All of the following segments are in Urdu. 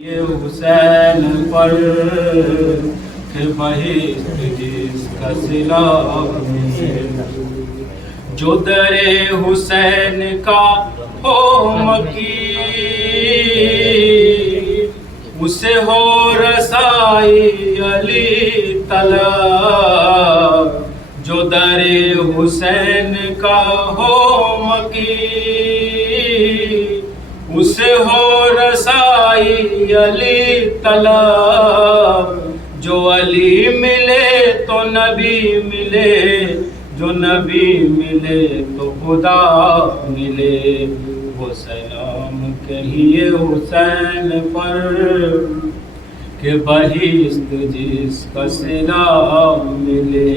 یہ حسین پر کہ بہشت جس کا صلہ جو در حسین کا ہو مکی اسے ہو رسائی علی طلب جو در حسین کا ہو مکی اسے ہو رسائی علی طلب جو علی ملے تو نبی ملے جو نبی ملے تو خدا ملے وہ سلام کہیے حسین پر کہ بہشت جس کا صلہ ملے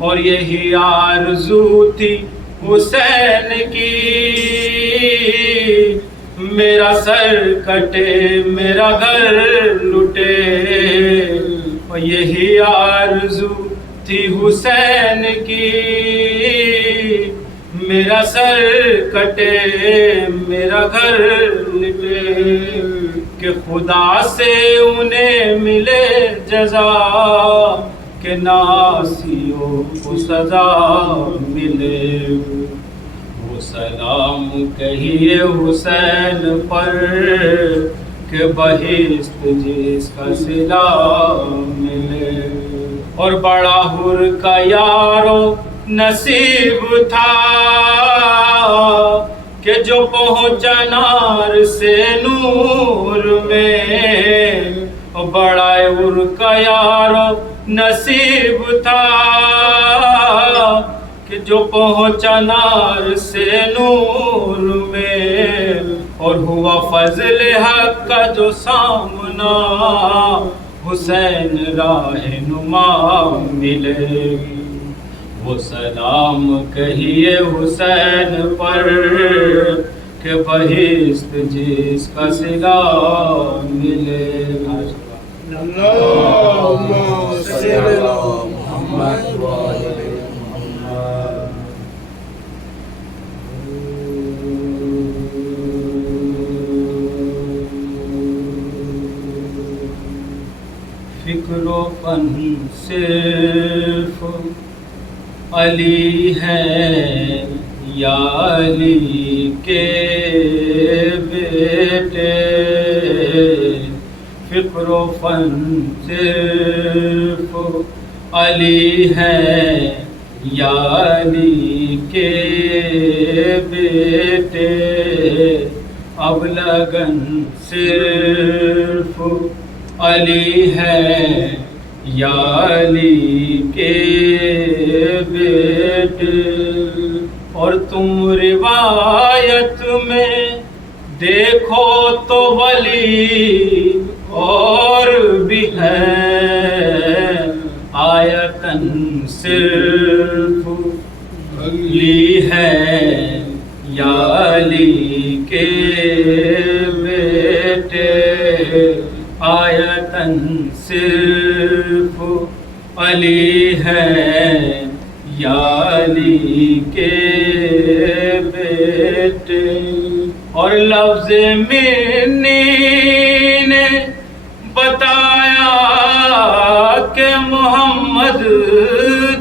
اور یہی آرزو تھی حسین کی میرا سر کٹے میرا گھر لٹے اور یہی آرزو تھی حسین کی میرا سر کٹے میرا گھر لٹے کہ خدا سے انہیں ملے جزا کہ ناسیوں کو سزا ملے وہ سلام کہیے حسین پر کہ بہشت جس کا صلہ ملے اور بڑا حر کا یارو نصیب تھا کہ جو پہنچا نار سے نور میں اور بڑا حر کا یارو نصیب تھا کہ جو پہنچا نار سے نور میں اور ہوا فضل حق کا جو سامنا حسین راہ نما ملے وہ سلام کہیے حسین پر کہ بہشت جس کا صلہ ملے اللہم صلی علی محمد وآلِ فکر و فن صرف علی ہے یا علی کے بیٹے فکر و فن صرف علی ہے یا علی کے بیٹے اب لگن صرف علی ہے یا علی کے بیٹے اور تم روایت میں دیکھو تو ولی اور بھی ہے آیتن صرف علی ہے یا علی کے بیٹے آیتن صرف علی ہے یا علی کے بیٹے اور لفظ منی نے بتایا کہ محمد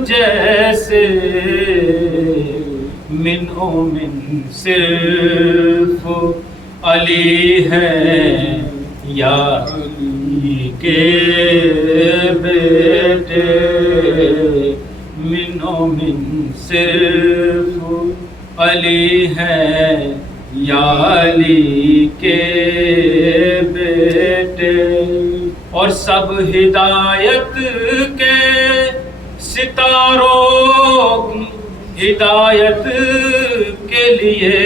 جیسے من و من صرف علی ہے یا علی کے بیٹے من و من صرف علی ہے یا علی کے بیٹے اور سب ہدایت کے ستاروں ہدایت کے لیے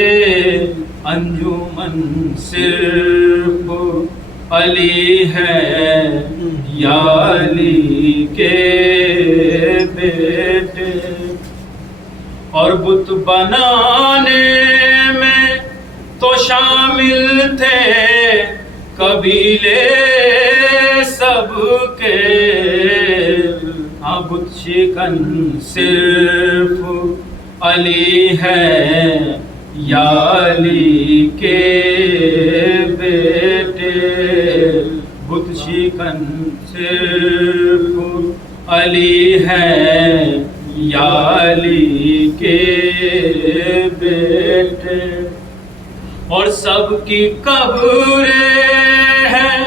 انجمن صرف علی ہے یا علی کے بیٹے اور بت بنانے میں تو شامل تھے قبیلے سب کے بت شکن صرف علی ہے یا علی کے بیٹے بت شکن صرف علی ہے یا علی کے بیٹے، اور سب کی قبریں ہیں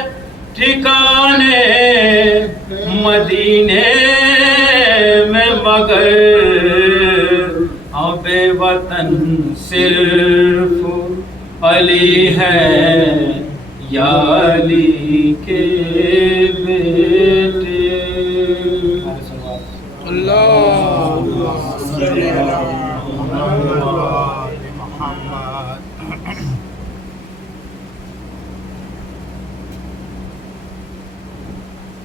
ٹھکانے مدینے میں، مگر اب وطن صرف علی ہے یا علی کے بیٹے۔ اللہم صلی علی محمد و آل محمد۔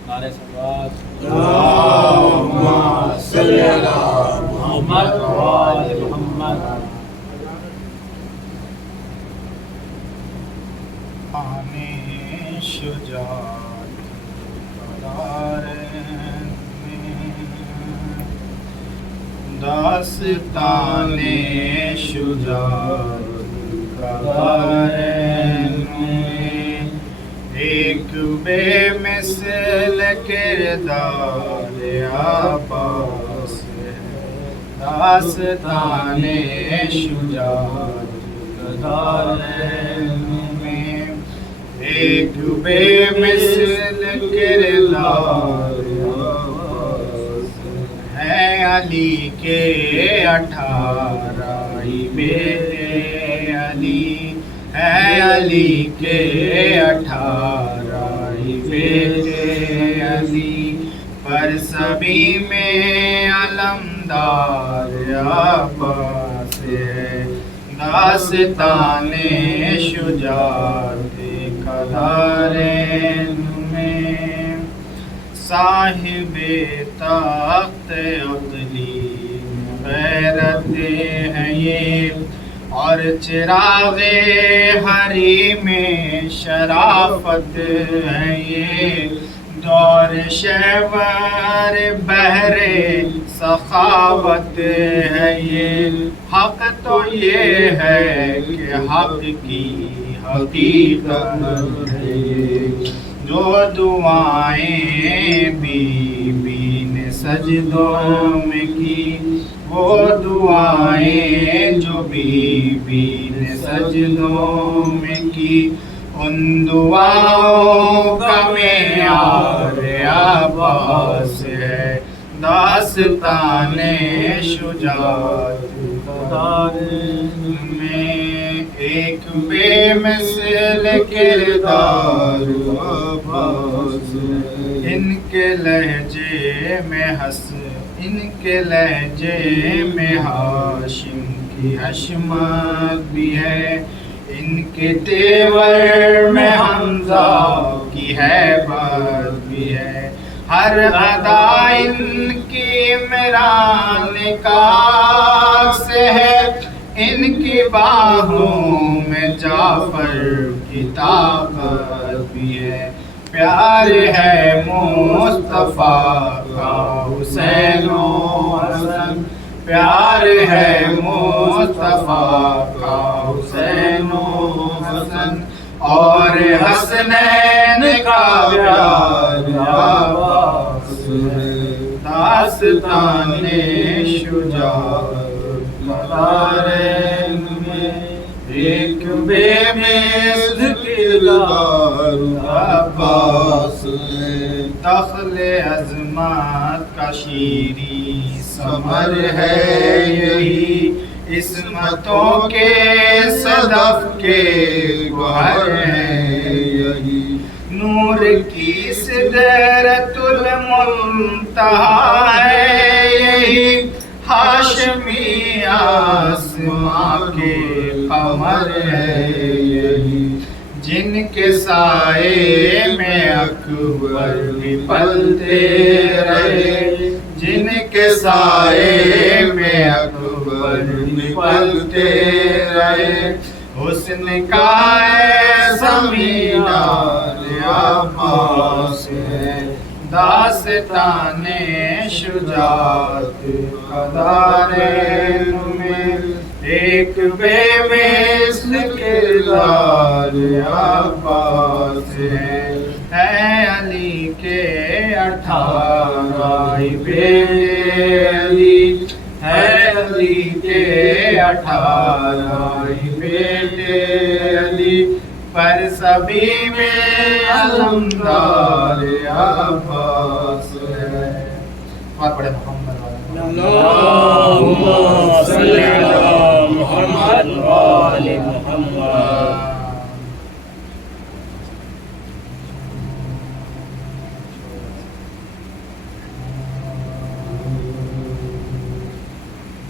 نعرہ صلوات۔ اللہم صلی علی محمد و آل محمد۔ آنے شجاعت قدارین میں، داستان شجاعت قدارین میں، ایک بے مثل کردار عباس ہے، داستان شجاعت قدارین میں، ایک بے مثل کردار عباس ہے، علی کے 18 ہی بیٹے، علی ہے علی کے 18 ہی بیٹے، علی پر سبھی میں علمدار عباس ہے، داستان شجاعت قدارین میں، صاحب تخت عقلی غیرت ہے یہ، اور چراغ ہری میں شرافت ہے یہ، دور شیور بحر سخاوت ہے یہ، حق تو یہ ہے کہ حق کی حقیقت ہے یہ، جو دعائیں بی بی نے سجدوں میں کی، وہ دعائیں جو بی بی نے سجدوں میں کی، ان دعاؤں کا معیار عباس ہے، داستان شجاعت قدارین میں، ایک بے مثل کردار عباس ہے، ان کے لہجے میں ان کے لہجے میں ہاشم کی حشمت بھی ہے، ان کے تیور میں حمزہ کی ہیبت بھی ہے، ہر ادا ان کی عمران کا سے ہے، ان کی باہوں میں جعفر کی طاقت بھی ہے، پیار ہے مصطفیٰ کا حسین و حسن، پیار ہے مصطفیٰ کا حسین و حسن، اور حسنین کا پیار عباس ہے، داستان شجاعت قدارین میں، ایک بے مثل کردار عباس ہے، دخل عظمت کا شیریں ثمر ہے یہی، عصمتوں کے صدف کے گوہر ہے یہی، نور کی سدرۃ المنتہا ہے یہی، ہاشمی آسماں کے قمر ہے یہی، جن کے سائے میں اکبر بھی پلتے رہے، جن کے سائے میں اکبر بھی پلتے رہے، حسن کا ایسا مینار عباس ہے، داستان شجاعت قدارین میں، ایک بے مثل کردار عباس ہے، ہے علی کے 18 بیٹے علی ہے علی کے 18 بیٹے علی پر سبھی میں علمدار عباس ہے بہت بڑے محمد اللہم صلی علی محمد و آل محمد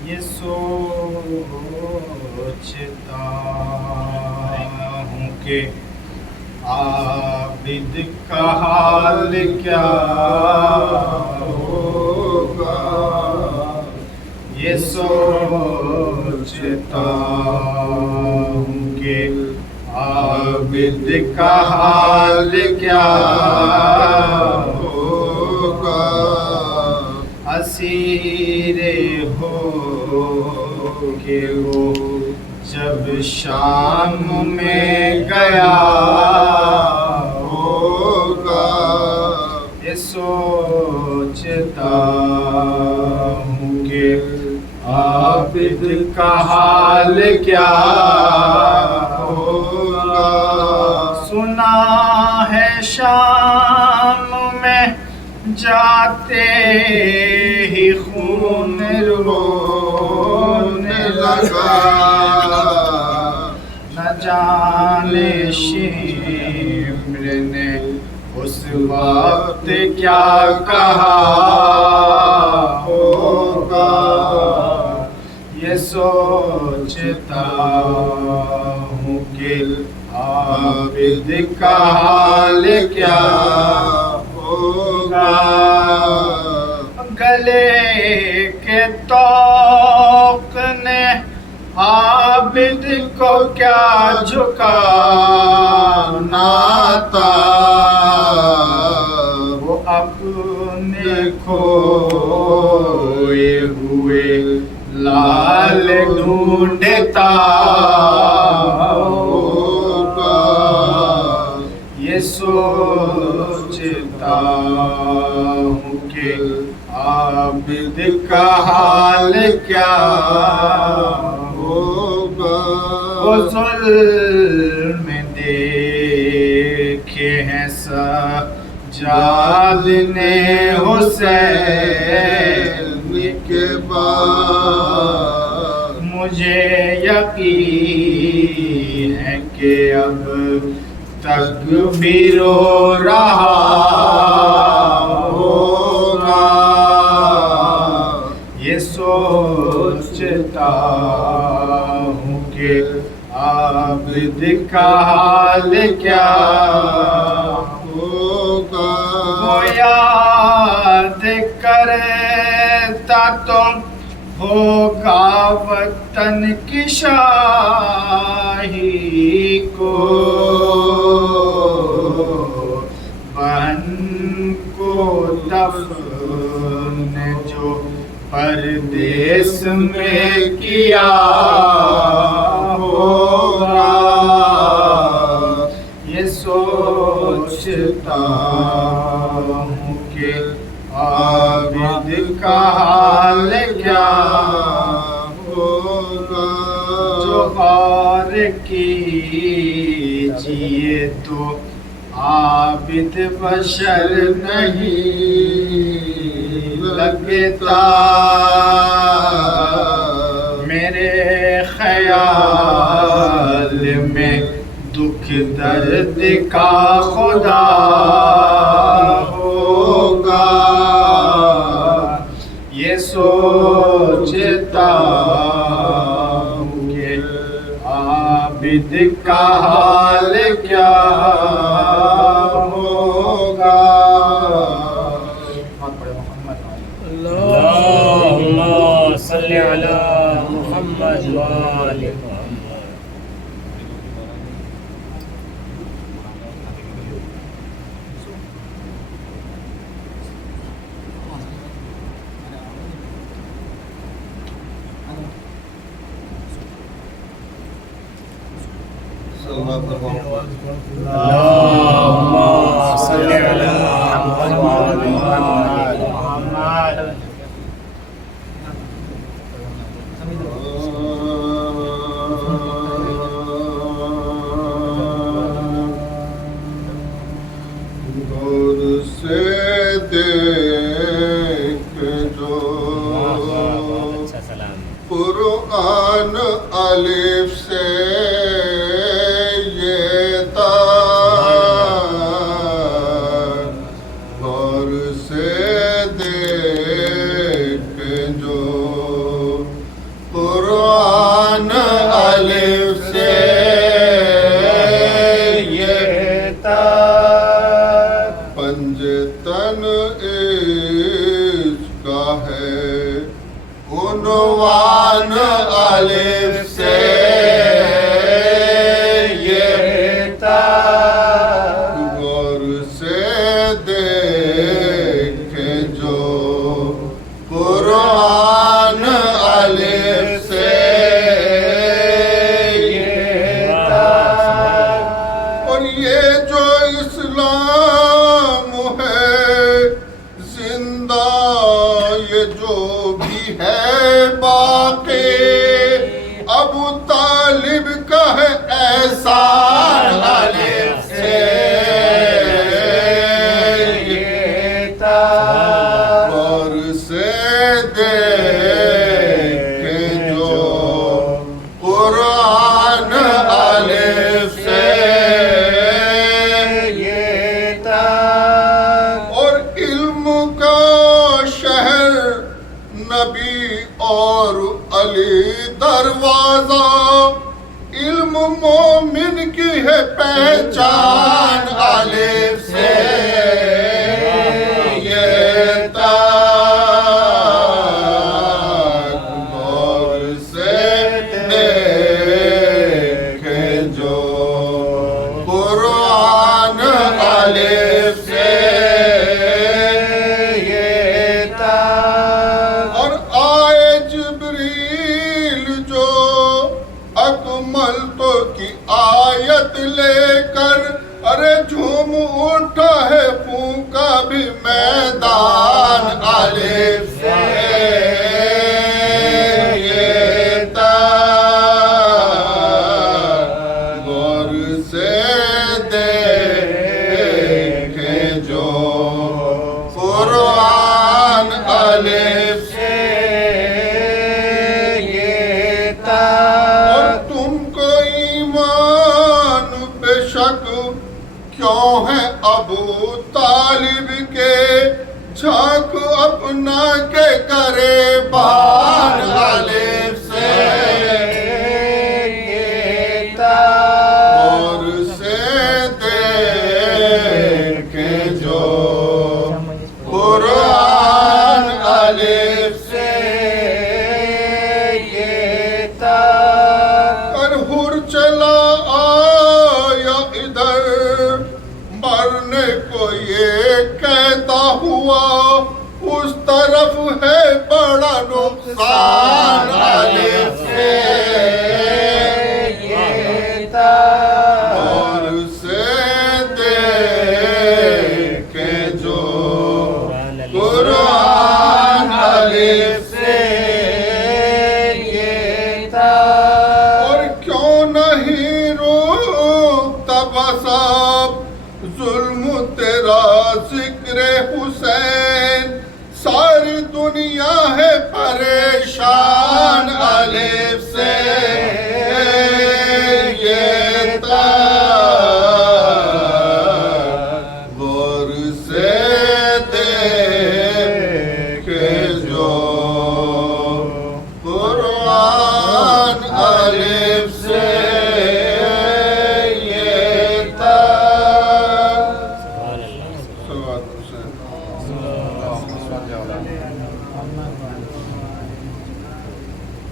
یہ سوچتا ہوں کہ عابد کا حال کیا ہوگا یہ سوچتا ہوں کہ عابد کا حال کیا ہوگا اسیر ہو کہ وہ جب شام میں گیا ہوگا یہ سوچتا ہوں کہ عابد کا حال کیا ہوگا سنا ہے شام میں جاتے ہی خون رونے لگا نہ جانے شمر نے اس وقت کیا کہا ہوگا یہ سوچتا ہوں کہ عابد کا حال کیا ہوگا گلے کے طوق نے عابد کو کیا جھکانا تھا وہ اپنے کھوئے ہوئے لال ڈھونڈتا ہوگا یہ سوچتا ہوں کہ عابد کا حال کیا ہوگا وہ ظلم دیکھے ہیں سجاد نے حسین کے بعد مجھے یقین ہے کہ اب تک بھی رو رہا ہوگا یہ سوچتا ہوں کہ عابد کا حال کیا ہوگا وہ یاد کرتا تو ہوگا وطن کی شاہی کو بہن کو دفن جو پردیس میں کیا ہوگا یہ سوچتا ہوں کہ عابد کا حال کیا ہوگا جو غور کیجیے تو عابد بشر نہیں لگتا میرے خیال میں دکھ درد کا خدا ہوگا یہ سوچتا ہوں کہ عابد کا حال کیا ہوگا اللہم صلی علی محمد و آل محمد اللہم غور سے دیکھ جو اچھا سلام قرآن الف سے یہ تا غور سے دیکھ جو قرآن الف سے یہ تا پنجتن عشق کا ہے عنوان الف سے یہ تا غور سے دیکھ جو قرآن الف سے یہ تا اور یہ جو اسلام ہے زندہ یہ جو بھی ہے باقی ابو طالب کا ہے احسان الف سے یہ تا غور سے دیکھ جو قرآن الف سے یہ تا اور علم کا شہر نبی اور علی دروازہ علم مومن کی ہے پہچان الف سے یہ تا غور سے دیکھ جو قرآن الف سے یہ تا اور آئے جبریل جو اکمل تو کی آیت لے کر ارے جھوم اٹھا ہے خون کا بھی میدان الف سے یہ تا غور سے دیکھ جو قرآن الف سے یہ تا اور تم کو ایمان بے شک کیوں ہے ابو طالب کے جھانک اپنا کے کرے بان الف سے یہ تا غور سے دیکھ جو قرآن الف سے یہ تا اور ہر چلا آیا ادھر مرنے کو یہ کہتا ہوا اس طرف ہے بڑا نقصان الف سے یہ تا غور سے دیکھ جو قرآن الف سے یہ تا اور کیوں نہیں روکتا بساب ظلم تیرا ذکر حسین ساری دنیا ہے پریشان الف سے یہ تا غور سے دیکھ جو قرآن الف سے یہ تا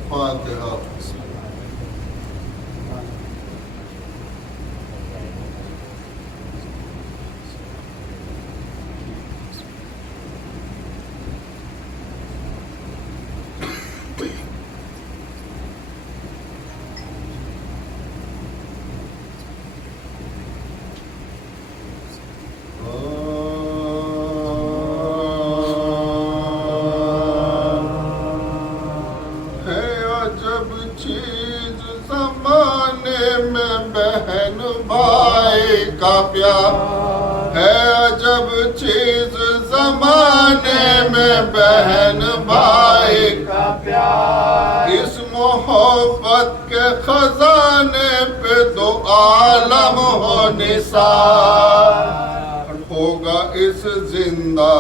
فاتحہ بہن بھائی کا پیار ہے محبت کے خزانے پہ دو عالم ہو نثار، ہوگا اس زندہ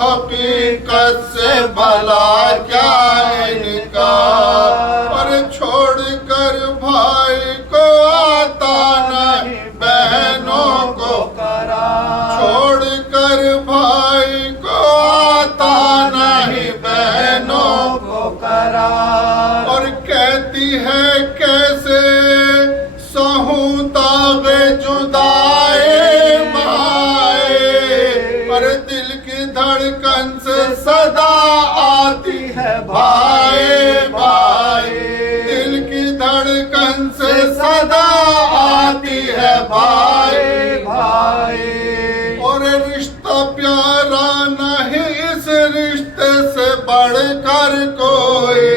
حقیقت سے بھلا کیا انکار، اور چھوڑ کر بھائی کو آتا نہیں بہنوں کو قرار، چھوڑ کر بھائی کو آتا نہیں بہنوں کو قرار، اور کہتی ہے کیسے سہوں داغ جدائے مائے، پر دل کی دھڑکن سے صدا آتی ہے بھائی بھائی، دل کی دھڑکن سے صدا آتی ہے بھائی بھائی، اور رشتہ پیارا نہیں اس رشتے سے بڑھ کر کوئی،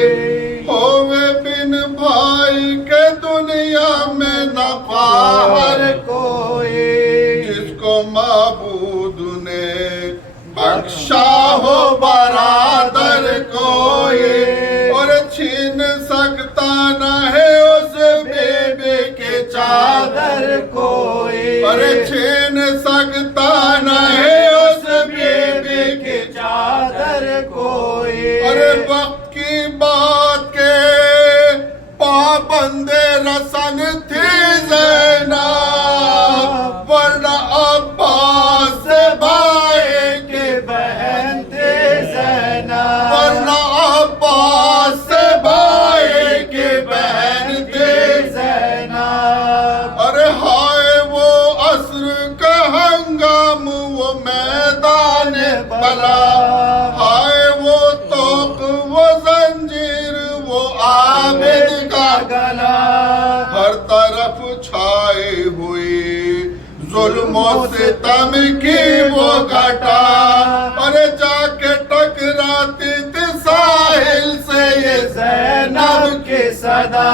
ہوئے بن بھائی کے دنیا میں نہ باہر کوئی، جس کو معبود نے بخشا ہو برادر کوئی، اور چھین سکتا نہ ہے اس بیبی کی چادر کوئی، اور چھین سکتا نہ ہے اس بیبی کی چادر کوئی، اور وقت کی بات کے پابند رسن تھی زینب، ورنہ عباس سے بھائی کی بہن تھی زینب، ورنہ عباس سے بھائی کی بہن تھی زینب، ارے ہائے وہ عصر کا ہنگام وہ میدان بلا، ہائے وہ توق وہ زنجیر وہ عابد کا گلا، ہر طرف چھائے ہوئی ظلم و ستم کی وہ گھٹا، ارے جا کے ٹکراتی تھی ساحل سے یہ زینب کی صدا،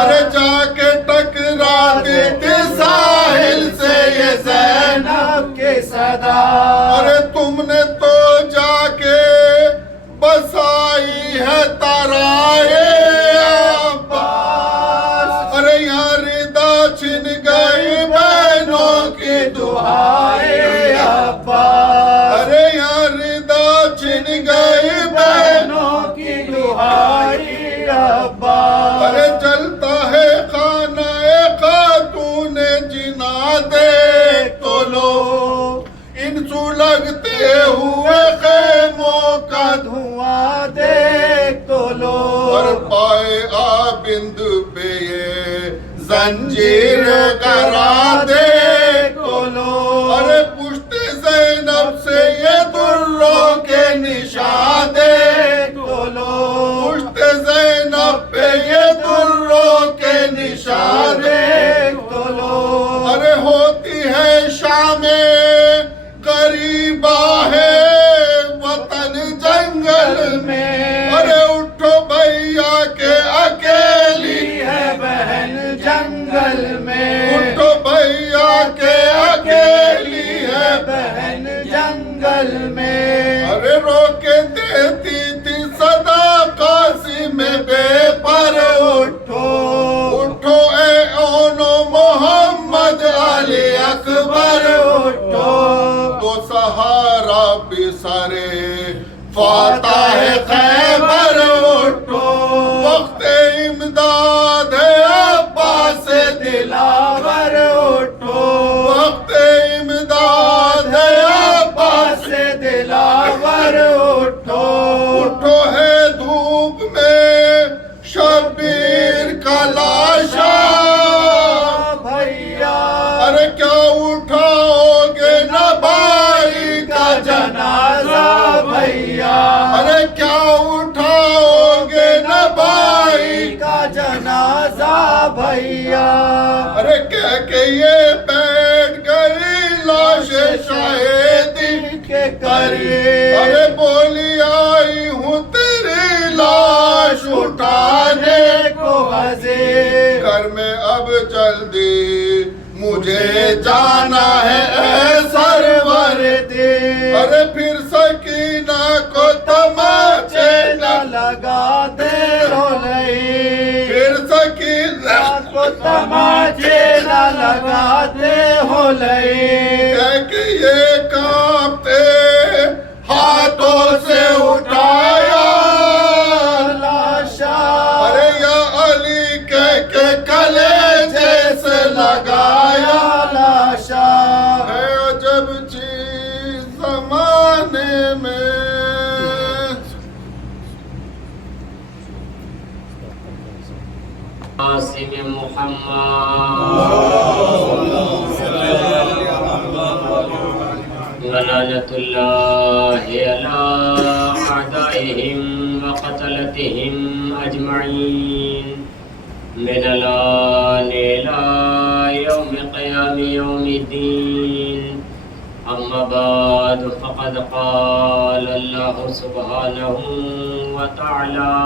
ارے جا کے ٹکراتی تھی ساحل سے یہ زینب کی صدا، ارے تم نے تو جا کے بسائی ہے ترائے عباس، ارے یہاں ردا چھن گئی بہنوں کی دعائے عباس، ارے یہاں ردا چھن گئی بہنوں کی دعائے عباس، ارے جلتا ہے خانہ خاتون جنا دیکھ تو لو، ان سلگتے ہوئے خیموں کا دھواں دیکھ تو لو، اور پائے آبند پہ یہ زنجیر کرا دیکھ تو لو، ارے پشت زینب سے یہ دروں کے نشان دیکھ تو لو، پشت زینب پہ یہ دروں کے نشان دیکھ تو لو، ارے ہوتی ہے شام غریبہ ہے وطن جنگل میں، ارے اٹھو بھیا کے اکیلی ہے بہن جنگل میں، اٹھو بھیا کے اکیلی ہے بہن جنگل میں، ارے روکے دیتی تھی صدا قاسم بے پر اٹھو، اٹھو اے اونو محمد علی اکبر اٹھو، دو سہارا بسرے فاتح خیبر اٹھو، وقت امداد ہے عباس دلاور اٹھو، وقت امداد ہے عباس دلاور اٹھو، اٹھو ہے دھوپ میں شبیر کا لاشا بھیا، ارے کیا اٹھاؤ گے نہ بھائی کا جنازہ بھیا، ارے کیا اٹھاؤ گے نہ بھائی کا جنازہ بھیا، ارے کہہ کے یہ بیٹھ گئی لاش شہیدی کے قریب، ارے بولی آئی ہوں تیری لاش اٹھانے کو حضیر، گھر میں اب جلدی مجھے جانا ہے اے سرور دی، ارے پھر سکینہ کو تماچے نہ لگا دے رو لئی، سے کانپتے ہاتھوں سے اٹھایا لاشا، ارے یا علی کہہ کے کلیجے سے لگایا لاشا، ہے عجب چیز زمانے میں قاسم محمد ولعنة الله على أعدائهم وقتلتهم أجمعين من الآن إلى يوم قيام يوم الدين. أما بعد فقد قال الله سبحانه وتعالى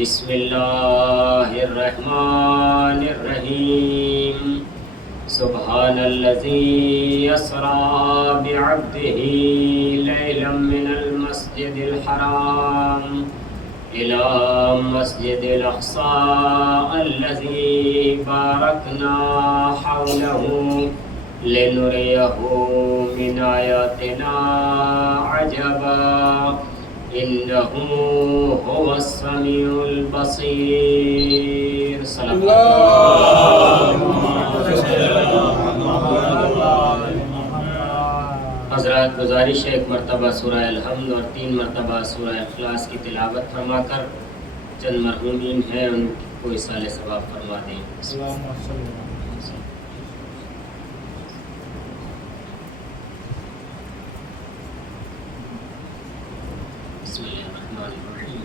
بسم الله الرحمن الرحيم سبحان الذي يسرى بعبده ليلا من المسجد الحرام إلى مسجد الأقصى الذي باركنا حوله لنريه من آياتنا عجبا إنه هو السميع البصير. صلی حضرات گزارش ہے ایک مرتبہ سورہ الحمد اور 3 مرتبہ سورہ اخلاص کی تلاوت فرما کر چند مرحومین ہیں ان کو اصالہ ثواب فرما دیں. بسم اللہ الرحمن الرحیم.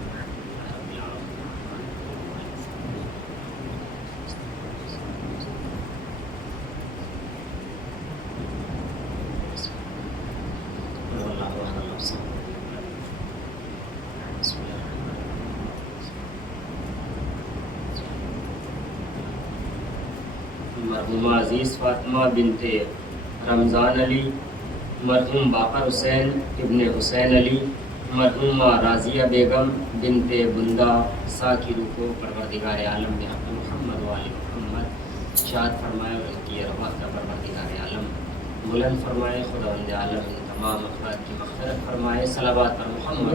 مرحومہ عزیز فاطمہ بنت رمضان علی، مرحوم باقر حسین ابن حسین علی، مرحومہ راضیہ بیگم بنت بندہ سا کی روح کو پروردگار عالم بحق محمد و آل محمد شاد فرمائے اور ان کی ارواح کا پروردگار عالم بلند فرمائے. خداوند عالم ان تمام افراد کی مغفرت فرمائے. صلوات پر محمد.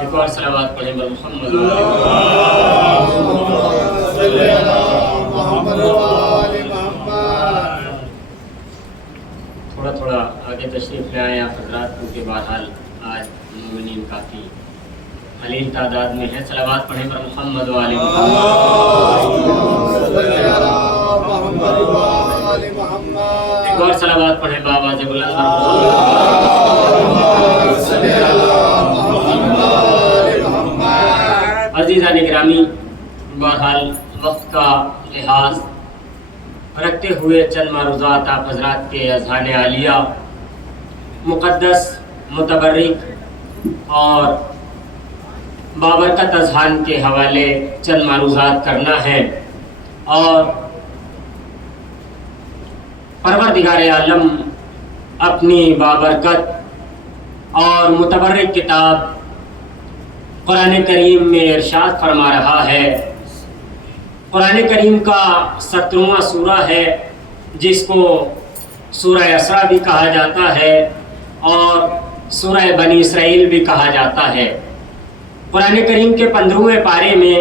ایک اور صلوات پڑھیں بر محمد. تھوڑا تھوڑا آگے تشریف لے آئے آپ حضرات، کیونکہ بہرحال آج مومنین کافی قلیل تعداد میں ہے. صلوات پڑھیں بر محمد و آل محمد. ایک اور صلوات پڑھیں بآواز بلند بر محمد. عزیزان گرامی، بہرحال وقت کا لحاظ رکھتے ہوئے چند معروضات آپ حضرات کے اذہان عالیہ مقدس، متبرک اور بابرکت اذہان کے حوالے چند معروضات کرنا ہے. اور پروردگار عالم اپنی بابرکت اور متبرک کتاب قرآن کریم میں ارشاد فرما رہا ہے. قرآن کریم کا 17واں سورہ ہے جس کو سورہ اسراء بھی کہا جاتا ہے اور سورہ بنی اسرائیل بھی کہا جاتا ہے. قرآن کریم کے 15ویں پارے میں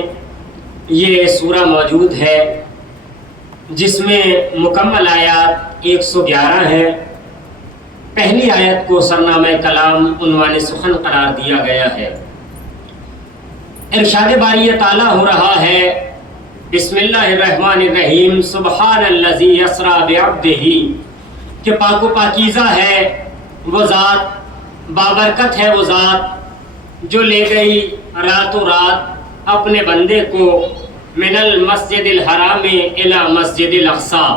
یہ سورہ موجود ہے جس میں مکمل آیات 111 ہیں. پہلی آیت کو سرنامہ کلام عنوان سخن قرار دیا گیا ہے. ارشاد باری تعالیٰ ہو رہا ہے بسم اللہ الرحمن الرحیم سبحان الذی اسریٰ بعبدہ، کہ پاک و پاکیزہ ہے وہ ذات، بابرکت ہے وہ ذات جو لے گئی راتوں رات اپنے بندے کو من المسجد الحرام الی مسجد الاقصی،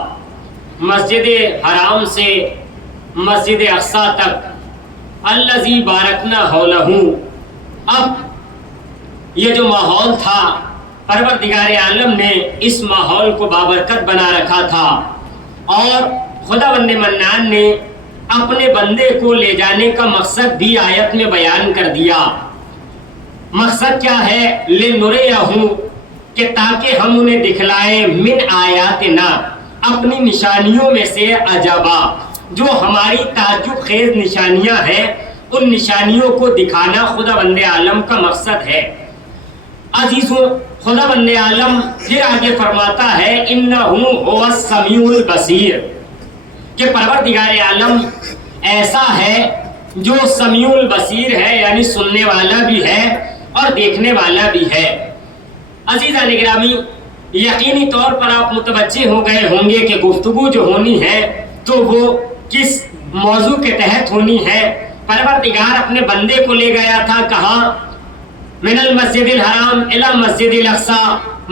مسجد حرام سے مسجد اقصی تک، الذی بارکنا حولہ. اب یہ جو ماحول تھا پروردگار عالم نے اس ماحول کو بابرکت بنا رکھا تھا اور خداوند منان نے اپنے بندے کو لے جانے کا مقصد بھی آیت میں بیان کر دیا. مقصد کیا ہے؟ لِنُرِيَهُ، کہ تاکہ ہم انہیں دکھلائیں من آیاتنا، اپنی نشانیوں میں سے عجبا، جو ہماری تعجب خیز نشانیاں ہیں، ان نشانیوں کو دکھانا خداوند عالم کا مقصد ہے۔ عزیزوں، خداوند عالم پھر آگے فرماتا ہے انہو هو السمیع البصیر، کہ پروردگار عالم ایسا ہے جو سمیع البصیر ہے، یعنی سننے والا بھی ہے اور دیکھنے والا بھی ہے۔ عزیزان گرامی، یقینی طور پر آپ متوجہ ہو گئے ہوں گے کہ گفتگو جو ہونی ہے تو وہ کس موضوع کے تحت ہونی ہے۔ پروردگار اپنے بندے کو لے گیا تھا کہاں؟ من المسجد الحرام الی مسجد الاقصی،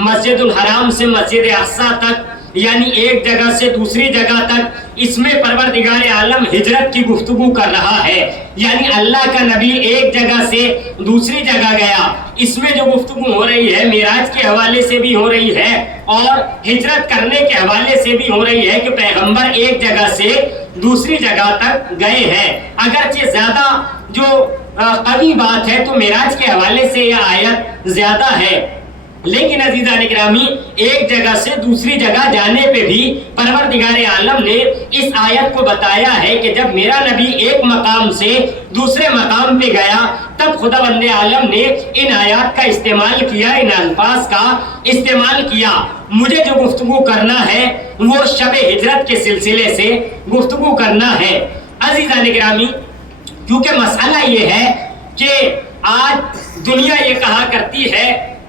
مسجد الحرام سے مسجد اقصی تک، یعنی ایک جگہ سے دوسری جگہ تک۔ اس میں پروردگار عالم ہجرت کی گفتگو کر رہا ہے، یعنی اللہ کا نبی ایک جگہ سے دوسری جگہ گیا۔ اس میں جو گفتگو ہو رہی ہے معراج کے حوالے سے بھی ہو رہی ہے اور ہجرت کرنے کے حوالے سے بھی ہو رہی ہے کہ پیغمبر ایک جگہ سے دوسری جگہ تک گئے ہیں۔ اگرچہ زیادہ جو قوی بات ہے تو معراج کے حوالے سے یہ آیت زیادہ ہے، لیکن عزیزان گرامی ایک جگہ سے دوسری جگہ جانے پہ بھی پروردگار عالم نے اس آیت کو بتایا ہے کہ جب میرا نبی ایک مقام سے دوسرے مقام پہ گیا تب خداوند عالم نے ان آیات کا استعمال کیا، ان الفاظ کا استعمال کیا۔ مجھے جو گفتگو کرنا ہے وہ شب ہجرت کے سلسلے سے گفتگو کرنا ہے۔ عزیزان گرامی، کیونکہ مسئلہ یہ ہے کہ آج دنیا یہ کہا کرتی ہے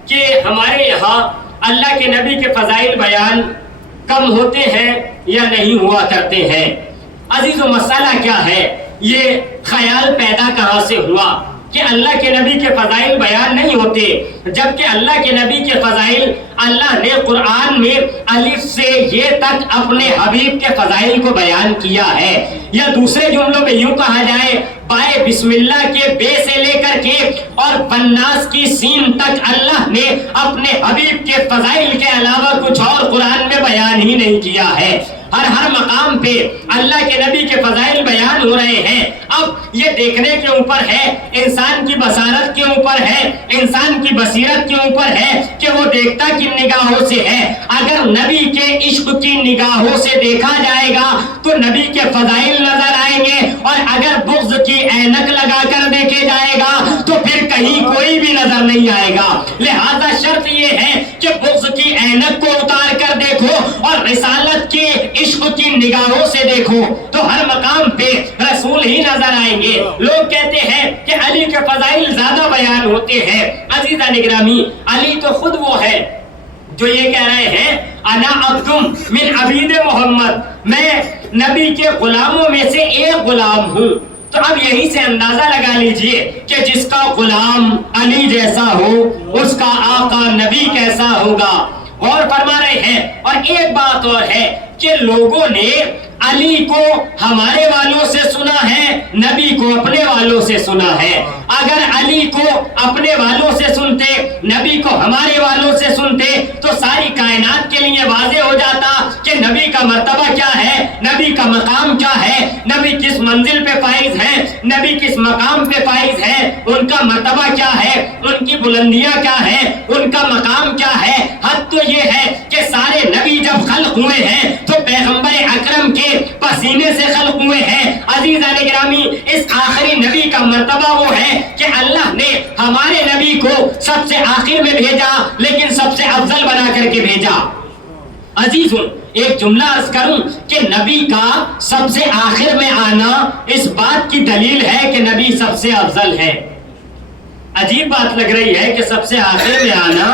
کہ ہمارے یہاں اللہ کے نبی کے فضائل بیان کم ہوتے ہیں یا نہیں ہوا کرتے ہیں۔ عزیزو، مسئلہ کیا ہے؟ یہ خیال پیدا کہاں سے ہوا کہ اللہ کے نبی کے فضائل بیان نہیں ہوتے، جبکہ اللہ کے نبی کے فضائل اللہ نے قرآن میں الف سے یہ تک اپنے حبیب کے فضائل کو بیان کیا ہے۔ یا دوسرے جملوں میں یوں کہا جائے، بائے بسم اللہ کے بے سے لے کر کے اور والناس کی سین تک اللہ نے اپنے حبیب کے فضائل کے علاوہ کچھ اور قرآن میں بیان ہی نہیں کیا ہے۔ ہر مقام پہ اللہ کے نبی کے فضائل بیان ہو رہے ہیں۔ اب یہ دیکھنے کے اوپر ہے، انسان کی بصارت کے اوپر ہے، انسان کی بصیرت کے اوپر ہے کہ وہ دیکھتا کن نگاہوں سے ہے۔ اگر نبی کے عشق کی نگاہوں سے دیکھا جائے گا تو نبی کے فضائل نظر آئیں گے، اور اگر بغض کی اینک لگا کر دیکھے جائے گا تو پھر کہیں کوئی بھی نظر نہیں آئے گا۔ لہذا شرط یہ ہے کہ بغض کی اینک کو اتار کر دیکھو اور رسالت کے عشق کی نگاہوں سے دیکھو تو ہر مقام پہ رسول ہی نظر آئیں گے۔ لوگ کہتے ہیں کہ علی کے فضائل زیادہ بیان ہوتے ہیں۔ عزیزان گرامی، علی تو خود وہ ہے جو یہ کہہ رہے ہیں انا عبد من عبید محمد، میں نبی کے غلاموں میں سے ایک غلام ہوں۔ تو اب یہی سے اندازہ لگا لیجئے کہ جس کا غلام علی جیسا ہو اس کا آقا نبی کیسا ہوگا۔ اور فرما رہے ہیں، اور ایک بات اور ہے کہ لوگوں نے علی کو ہمارے والوں سے سنا ہے، نبی کو اپنے والوں سے سنا ہے۔ اگر علی کو اپنے والوں سے سنتے، نبی کو ہمارے والوں سے سنتے تو ساری کائنات کے لیے واضح ہو جاتا کہ نبی کا مرتبہ کیا ہے، نبی کا مقام کیا ہے، نبی کس منزل پہ فائز ہے، نبی کس مقام پہ فائز ہے، ان کا مرتبہ کیا ہے، ان کی بلندیاں کیا ہے، ان کا مقام کیا ہے۔ حد تو یہ ہے کہ سارے نبی جب خلق ہوئے ہیں تو پیغمبر اکرم کے پسینے سے خلق ہوئے ہیں۔ عزیزان گرامی، اس آخری نبی کا مرتبہ وہ ہے کہ اللہ نے ہمارے نبی کو سب سے آخر میں بھیجا لیکن سب سے افضل بنا کر کے بھیجا۔ عزیزوں، ایک جملہ عرض کروں کہ نبی کا سب سے آخر میں آنا اس بات کی دلیل ہے کہ نبی سب سے افضل ہے۔ عجیب بات لگ رہی ہے کہ سب سے آخر میں آنا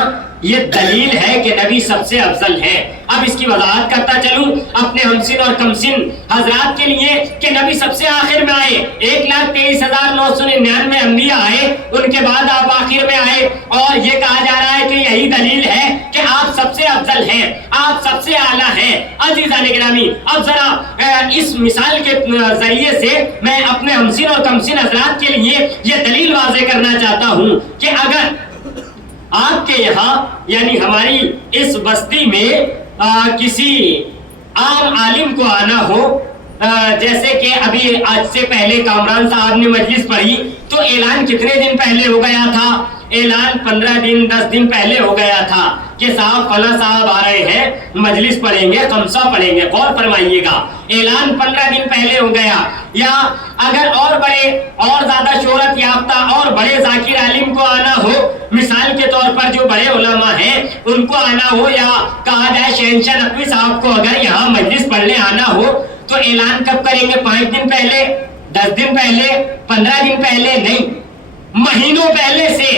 یہ دلیل ہے کہ نبی سب سے افضل ہے۔ اب اس کی وضاحت کرتا چلوں اپنے ہمسن اور کمسن حضرات کے لیے کہ نبی سب سے آخر میں آئے۔ 1,23,999 انبیاء آئے، ان کے بعد آپ آخر میں آئے، اور یہ کہا جا رہا ہے کہ یہی دلیل ہے کہ آپ سب سے افضل ہیں، آپ سب سے اعلیٰ ہیں۔ عزیزان گرامی، اب ذرا اس مثال کے ذریعے سے میں اپنے ہمسن اور کمسن حضرات کے لیے یہ دلیل واضح کرنا چاہتا ہوں کہ اگر آپ کے یہاں یعنی ہماری اس بستی میں کسی عام عالم کو آنا ہو، جیسے کہ ابھی آج سے پہلے کامران صاحب نے مجلس پڑھی تو اعلان کتنے دن پہلے ہو گیا تھا؟ اعلان 15 دن 10 دن پہلے ہو گیا تھا۔ کہ صاحب فلاں صاحب آ رہے ہیں, مجلس پڑھیں گے, خمسہ پڑھیں گے. غور فرمائیے گا, اعلان 15 دن پہلے ہو گیا. یا اگر اور بڑے اور زیادہ شہرت یافتہ اور بڑے ذاکر عالم کو آنا ہو, مثال کے طور پر جو بڑے علماء ہیں ان کو آنا ہو, یا کہا جائے شہنشاہ نقوی صاحب کو اگر یہاں مجلس پڑھنے آنا ہو, تو اعلان کب کریں گے؟ 5 دن پہلے, 10 دن پہلے, 15 دن پہلے نہیں, مہینوں پہلے سے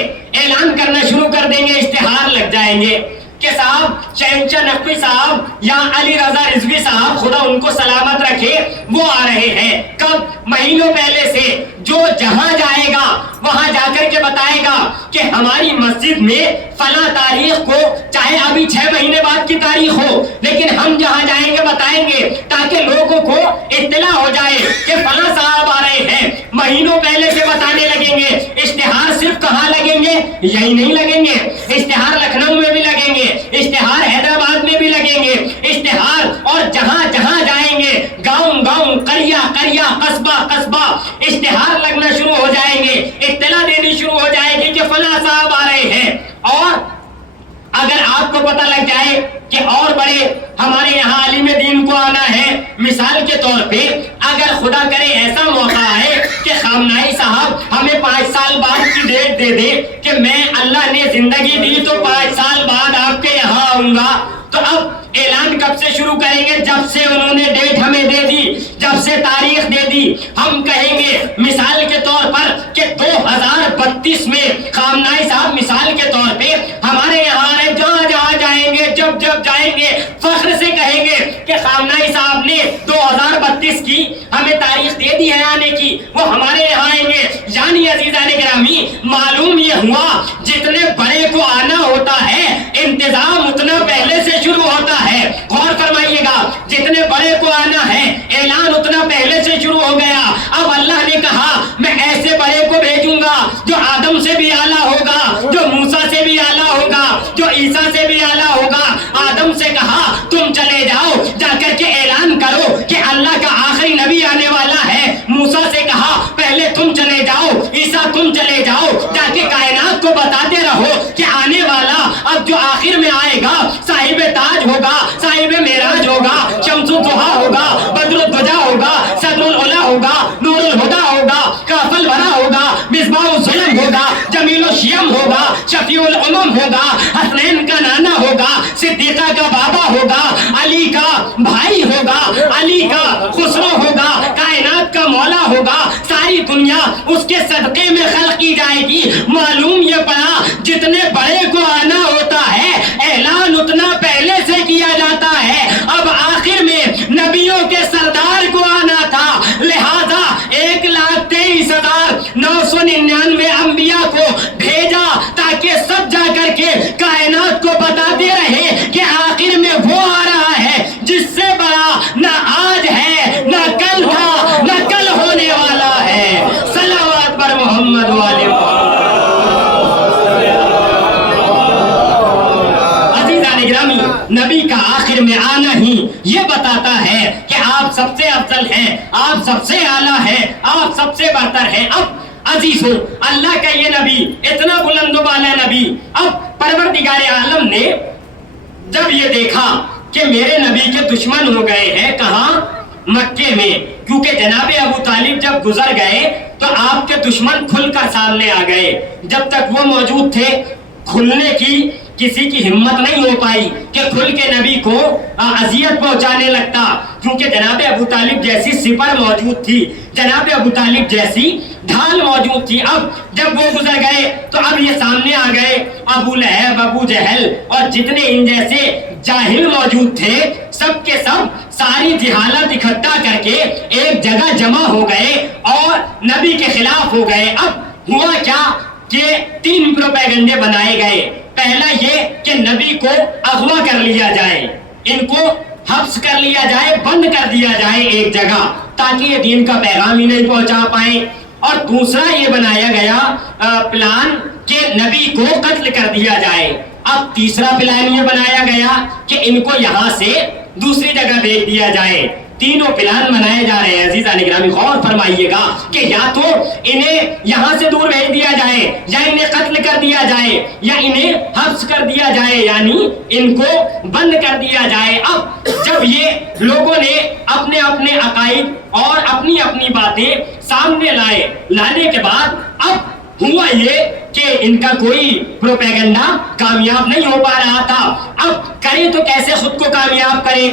اعلان کرنا شروع کر دیں گے. اشتہار لگ جائیں گے کہ صاحب شہنشاہ نقوی صاحب یا علی رضا رضوی صاحب, خدا ان کو سلامت رکھے, وہ آ رہے ہیں. کب؟ مہینوں پہلے سے. جو جہاں جائے گا وہاں جا کر کے بتائے گا کہ ہماری مسجد میں فلاں تاریخ کو, چاہے ابھی 6 مہینے بعد کی تاریخ ہو, لیکن ہم جہاں جائیں گے بتائیں گے تاکہ لوگوں کو اطلاع ہو جائے کہ فلاں صاحب آ رہے ہیں. مہینوں پہلے سے بتانے لگیں گے. اشتہار صرف کہاں لگیں گے؟ یہی نہیں لگیں گے, اشتہار لکھنؤ میں بھی لگیں گے, اشتہار حیدرآباد میں بھی لگیں گے, اشتہار اور جہاں جہاں جائیں گے, گاؤں گاؤں, قریہ قریہ, قصبہ قصبہ, اشتہار لگنا شروع ہو جائیں گے. اطلاع دینی شروع ہو جائے گی کہ فلاں صاحب آ رہے ہیں. اور اگر آپ کو پتہ لگ جائے کہ اور بڑے ہمارے یہاں عالم دین کو آنا ہے, مثال کے طور پہ اگر خدا کرے ایسا موقع ہے کہ خامنائی صاحب ہمیں 5 سال بعد کی ڈیٹ دے دے کہ میں اللہ نے زندگی دی تو 5 سال بعد آپ کے یہاں آؤں گا, تو اب اعلان کب سے شروع کریں گے؟ جب سے انہوں نے ڈیٹ ہمیں دے دی, جب سے تاریخ دے دی. ہم کہیں گے مثال کے طور پر کہ 2032 میں خامنائی صاحب مثال کے طور پہ ہمارے یہاں آئے, جہاں جہاں جائیں گے, جب جب جائیں گے فخر سے کہیں گے کہ خامنائی صاحب نے 2032 کی ہمیں تاریخ دے دی ہے آنے کی, وہ ہمارے یہاں آئیں گے. یعنی عزیزان گرامی, معلوم یہ ہوا جتنے بڑے کو آنا ہوتا ہے انتظام اتنا پہلے سے شروع ہوتا ہے. غور فرمائیے گا, جتنے بڑے کو آنا ہے اعلان اتنا پہلے سے شروع ہو گیا. اب اللہ نے کہا میں ایسے بڑے کو بھیجوں گا جو آدم سے بھی اعلیٰ ہوگا, جو موسیٰ سے بھی اعلیٰ ہوگا, جو عیسیٰ سے بھی اعلیٰ ہوگا. آدم سے کہا تم چلے جاؤ, جا کر کے اعلان کرو کہ اللہ کا آخری نبی آنے والا ہے. موسیٰ سے کہا پہلے تم چلے جاؤ, عیسیٰ تم چلے جاؤ, جا کے کائنات کو بتاتے رہو کہ آنے والا اب جو آخر میں آئے گا صاحب تاج ہوگا, صاحب معراج ہوگا, شمس الضحیٰ ہوگا, بدر الدجا ہوگا, صدر العلا ہوگا, نور الہدا ہوگا, کاف الورا ہوگا, مصباح الظلم ہوگا, جمیل الشیم ہوگا, شفیع الامم ہوگا, حسنین کا نانا ہوگا, صدیقہ کا بابا ہوگا, علی کا بھائی ہوگا, علی کا خسرو ہوگا, کائنات کا مولا ہوگا. ساری دنیا اس کے صدقے میں خلق کی جائے گی. معلوم یہ پڑا جتنے بڑے کو آنا ہوتا ہے اعلان اتنا پہلے سے کیا جاتا ہے. اب آخر میں نبیوں کے سردار کو آنا تھا, لہذا 1,23,999 انبیاء کو بھیجا تاکہ سب جا کر کے کائنات کو بتاتے رہے کہ آخر میں وہ آ رہا ہے جس سے بڑا نہ آج ہے, نہ کل تھا, نہ کل ہونے والا ہے. صلوات پر محمد والے محمد. نبی کا آخر میں آنا ہی یہ بتاتا ہے کہ آپ سب سے افضل ہیں, آپ سب سے اعلیٰ ہیں, آپ سب سے برتر ہیں. اب عزیزو, اللہ کا یہ نبی اتنا بلند و بالا نبی, اب پروردگار عالم نے جب یہ دیکھا کہ میرے نبی کے دشمن ہو گئے ہیں, کہاں؟ مکے میں, کیونکہ جناب ابو طالب جب گزر گئے تو آپ کے دشمن کھل کر سامنے آ گئے. جب تک وہ موجود تھے کھلنے کی کسی کی ہمت نہیں ہو پائی کہ کھل کے نبی کو اذیت پہنچانے لگتا, کیونکہ جناب ابو طالب جیسی سپر موجود تھی, جناب ابو طالب جیسی ڈھال موجود تھی. اب جب وہ گزر گئے تو اب یہ سامنے آ گئے ابو لہب, ابو جہل اور جتنے ان جیسے جاہل موجود تھے, سب کے سب ساری جہالت اکٹھا کر کے ایک جگہ جمع ہو گئے اور نبی کے خلاف ہو گئے. اب ہوا کیا کہ 3 پروپیگنڈے بنائے گئے. پہلا یہ کہ نبی کو اغوا کر لیا جائے, ان کو حبس کر لیا جائے, بند کر دیا جائے ایک جگہ تاکہ یہ دین کا پیغام ہی نہیں پہنچا پائیں. اور دوسرا یہ بنایا گیا پلان کہ نبی کو قتل کر دیا جائے. اب تیسرا پلان یہ بنایا گیا کہ ان کو یہاں سے دوسری جگہ بھیج دیا جائے. تینوں پلان بنائے جا رہے ہیں. عزیزان گرامی غور فرمائیے گا کہ یا تو انہیں یہاں سے دور بھیج دیا جائے, یا انہیں قتل کر دیا جائے, یا انہیں حبس کر دیا جائے, یعنی ان کو بند کر دیا جائے. اب جب یہ لوگوں نے اپنے اپنے عقائد اور اپنی اپنی باتیں سامنے لانے کے بعد اب ہوا یہ کہ ان کا کوئی پروپیگنڈا کامیاب نہیں ہو پا رہا تھا. اب کریں تو کیسے خود کو کامیاب کریں؟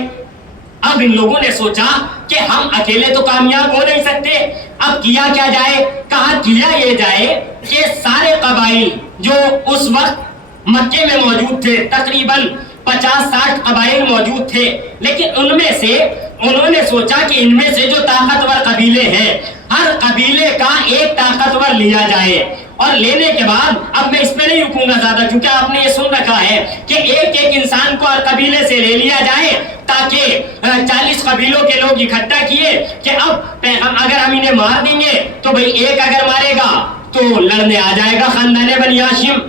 اب ان لوگوں نے سوچا کہ ہم اکیلے تو کامیاب ہو نہیں سکتے, اب کیا کیا جائے؟ کہا کیا یہ جائے کہ سارے قبائل جو اس وقت مکے میں موجود تھے, تقریباً 50-60 قبائل موجود تھے, لیکن ان میں سے انہوں نے سوچا کہ ان میں سے جو طاقتور قبیلے ہیں ہر قبیلے کا ایک طاقتور لیا جائے, اور لینے کے بعد اب میں اس پہ نہیں رکوں گا زیادہ کیونکہ آپ نے یہ سن رکھا ہے کہ ایک ایک انسان کو ہر قبیلے سے لے لیا جائے, تاکہ 40 قبیلوں کے لوگ اکٹھا کیے کہ اب اگر ہم انہیں مار دیں گے تو بھئی ایک اگر مارے گا تو لڑنے آ جائے گا خاندان بنی ہاشم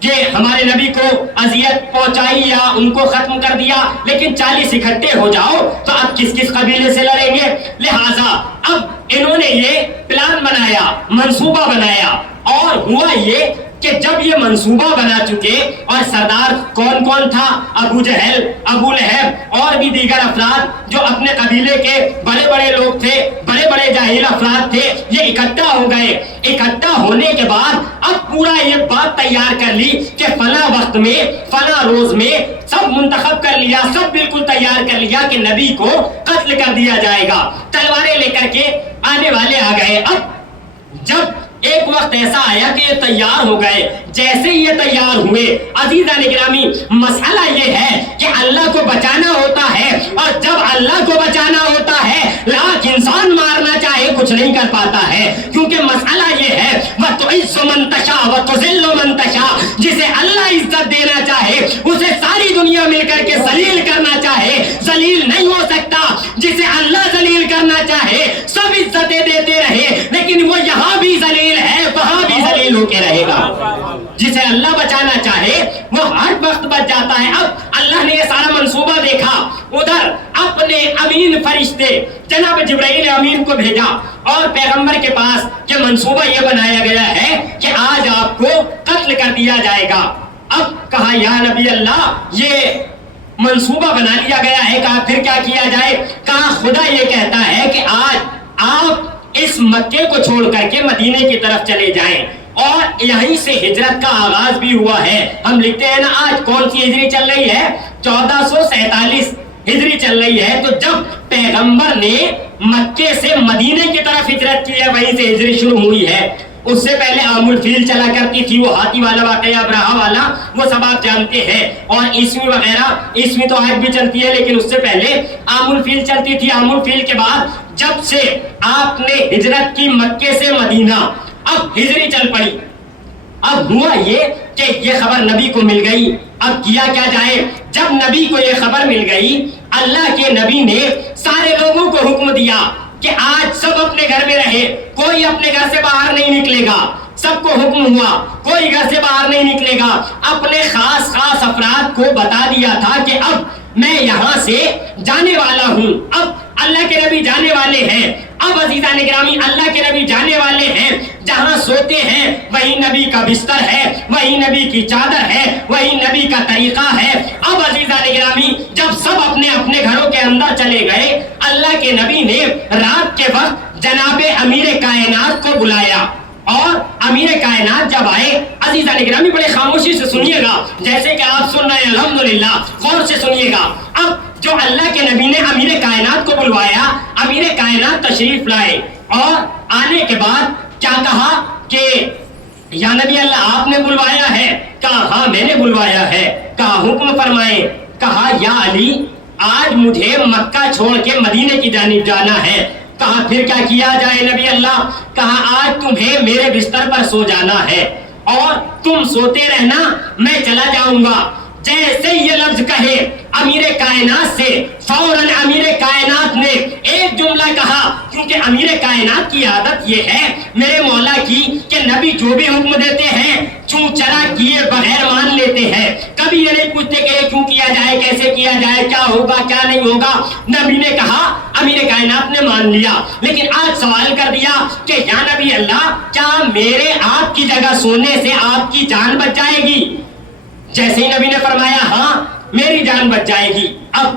کہ ہمارے نبی کو اذیت پہنچائی یا ان کو ختم کر دیا, لیکن 40 اکٹھے ہو جاؤ تو اب کس کس قبیلے سے لڑیں گے. لہٰذا اب انہوں نے یہ پلان بنایا, منصوبہ بنایا, اور ہوا یہ کہ جب یہ منصوبہ بنا چکے اور سردار کون کون تھا, ابو جہل, ابو لہب اور بھی دیگر افراد جو اپنے قبیلے کے بڑے بڑے لوگ تھے, بڑے بڑے جاہل افراد تھے, یہ اکٹھا ہو گئے. اکٹھا ہونے کے بعد اب پورا یہ بات تیار کر لی کہ فلاں وقت میں فلاں روز میں سب منتخب کر لیا, سب بالکل تیار کر لیا کہ نبی کو قتل کر دیا جائے گا. تلواریں لے کر کے آنے والے آ گئے. اب جب ایک وقت ایسا آیا کہ یہ تیار ہو گئے, جیسے ہی یہ تیار ہوئے, عزیزان گرامی مسئلہ یہ ہے کہ اللہ کو بچانا ہوتا ہے, اور جب اللہ کو بچانا ہوتا ہے لاکھ انسان مارنا چاہے کچھ نہیں کر پاتا ہے, کیونکہ مسئلہ یہ ہے وَتُعِزُّ مَن تَشَاءُ وَتُذِلُّ مَن تَشَاءُ, جسے اللہ عزت دینا چاہے اسے ساری دنیا مل کر کے ذلیل کرنا چاہے ذلیل نہیں ہو سکتا, جسے اللہ ذلیل کرنا چاہے سب عزتیں دیتے رہے لیکن وہ یہاں بھی ذلیل ہے وہاں بھی ذلیل ہو کے رہے گا. جسے اللہ بچانا چاہے وہ ہر وقت بچ جاتا ہے. اب اللہ نے یہ سارا منصوبہ دیکھا, ادھر اپنے امین فرشتے جناب جبرائیل امین کو بھیجا اور پیغمبر کے پاس کہ منصوبہ یہ بنایا گیا ہے کہ آج آپ کو قتل کر دیا جائے گا. اب کہا یا نبی اللہ یہ منصوبہ بنا لیا گیا ہے, کہا پھر کیا کیا جائے؟ کہا خدا یہ کہتا ہے کہ آج آپ اس مکے کو چھوڑ کر کے مدینے کی طرف چلے جائیں, اور یہیں سے ہجرت کا آغاز بھی ہوا ہے. ہم لکھتے ہیں نا آج کون سی ہجری چل رہی ہے؟ 1447 ہجری چل رہی ہے. تو جب پیغمبر نے مکے سے مدینے کی طرف ہجرت کی ہے وہیں سے ہجری شروع ہوئی ہے. اس سے پہلے عام الفیل چلا کرتی تھی, وہ ہاتھی والا واقعہ ابراہا والا وہ سب آپ جانتے ہیں, اور عیسوی وغیرہ, عیسوی تو آج بھی چلتی ہے لیکن اس سے پہلے عام الفیل چلتی تھی. عام الفیل کے بعد جب سے آپ نے ہجرت کی مکے سے مدینہ, اب ہجری چل پڑی. اب ہوا یہ کہ یہ خبر نبی کو مل گئی. اب کیا کیا جائے؟ جب نبی کو یہ خبر مل گئی, اللہ کے نبی نے سارے لوگوں کو حکم دیا کہ آج سب اپنے گھر میں رہے, کوئی اپنے گھر سے باہر نہیں نکلے گا. سب کو حکم ہوا کوئی گھر سے باہر نہیں نکلے گا. اپنے خاص خاص افراد کو بتا دیا تھا کہ اب میں یہاں سے جانے والا ہوں, اب اللہ کے نبی جانے والے ہیں. اب عزیزان گرامی اللہ کے نبی جانے والے ہیں, جہاں سوتے ہیں وہی نبی کا بستر ہے, وہی نبی کی چادر ہے, وہی نبی کا طریقہ ہے. اب عزیزان گرامی جب سب اپنے اپنے گھروں کے اندر چلے گئے, اللہ کے نبی نے رات کے وقت جناب امیر کائنات کو بلایا, اور امیر کائنات جب آئے, عزیزان گرامی بڑے خاموشی سے سنیے گا جیسے کہ آپ سن رہے ہیں الحمدللہ, غور سے سنیے گا. اب جو اللہ کے نبی نے امیر کائنات کو بلوایا, امیر کائنات تشریف لائے, اور آنے کے بعد کیا کہا کہ یا نبی اللہ آپ نے بلوایا ہے؟ کہا ہاں میں نے بلوایا ہے. کہا حکم فرمائیں. کہا یا علی آج مجھے مکہ چھوڑ کے مدینے کی جانب جانا ہے. کہا پھر کیا کیا جائے نبی اللہ؟ کہا آج تمہیں میرے بستر پر سو جانا ہے, اور تم سوتے رہنا, میں چلا جاؤں گا. جیسے یہ لفظ کہے امیر کائنات سے فوراً امیر کائنات نے ایک جملہ کہا, کیونکہ امیر کائنات کی عادت یہ ہے میرے مولا کی کہ نبی جو بھی حکم دیتے ہیں چون چرا کیے بغیر مان لیتے ہیں. کبھی یہ نہیں پوچھتے کہ یہ کیوں کیا جائے, کیسے کیا جائے, کیا ہوگا کیا نہیں ہوگا. نبی نے کہا امیر کے کائنات نے مان لیا، لیکن آج سوال کر دیا کہ یا نبی اللہ کیا میرے آپ کی جگہ سونے سے آپ کی جان بچ جائے گی؟ جیسے ہی نبی نے فرمایا ہاں میری جان بچ جائے گی، اب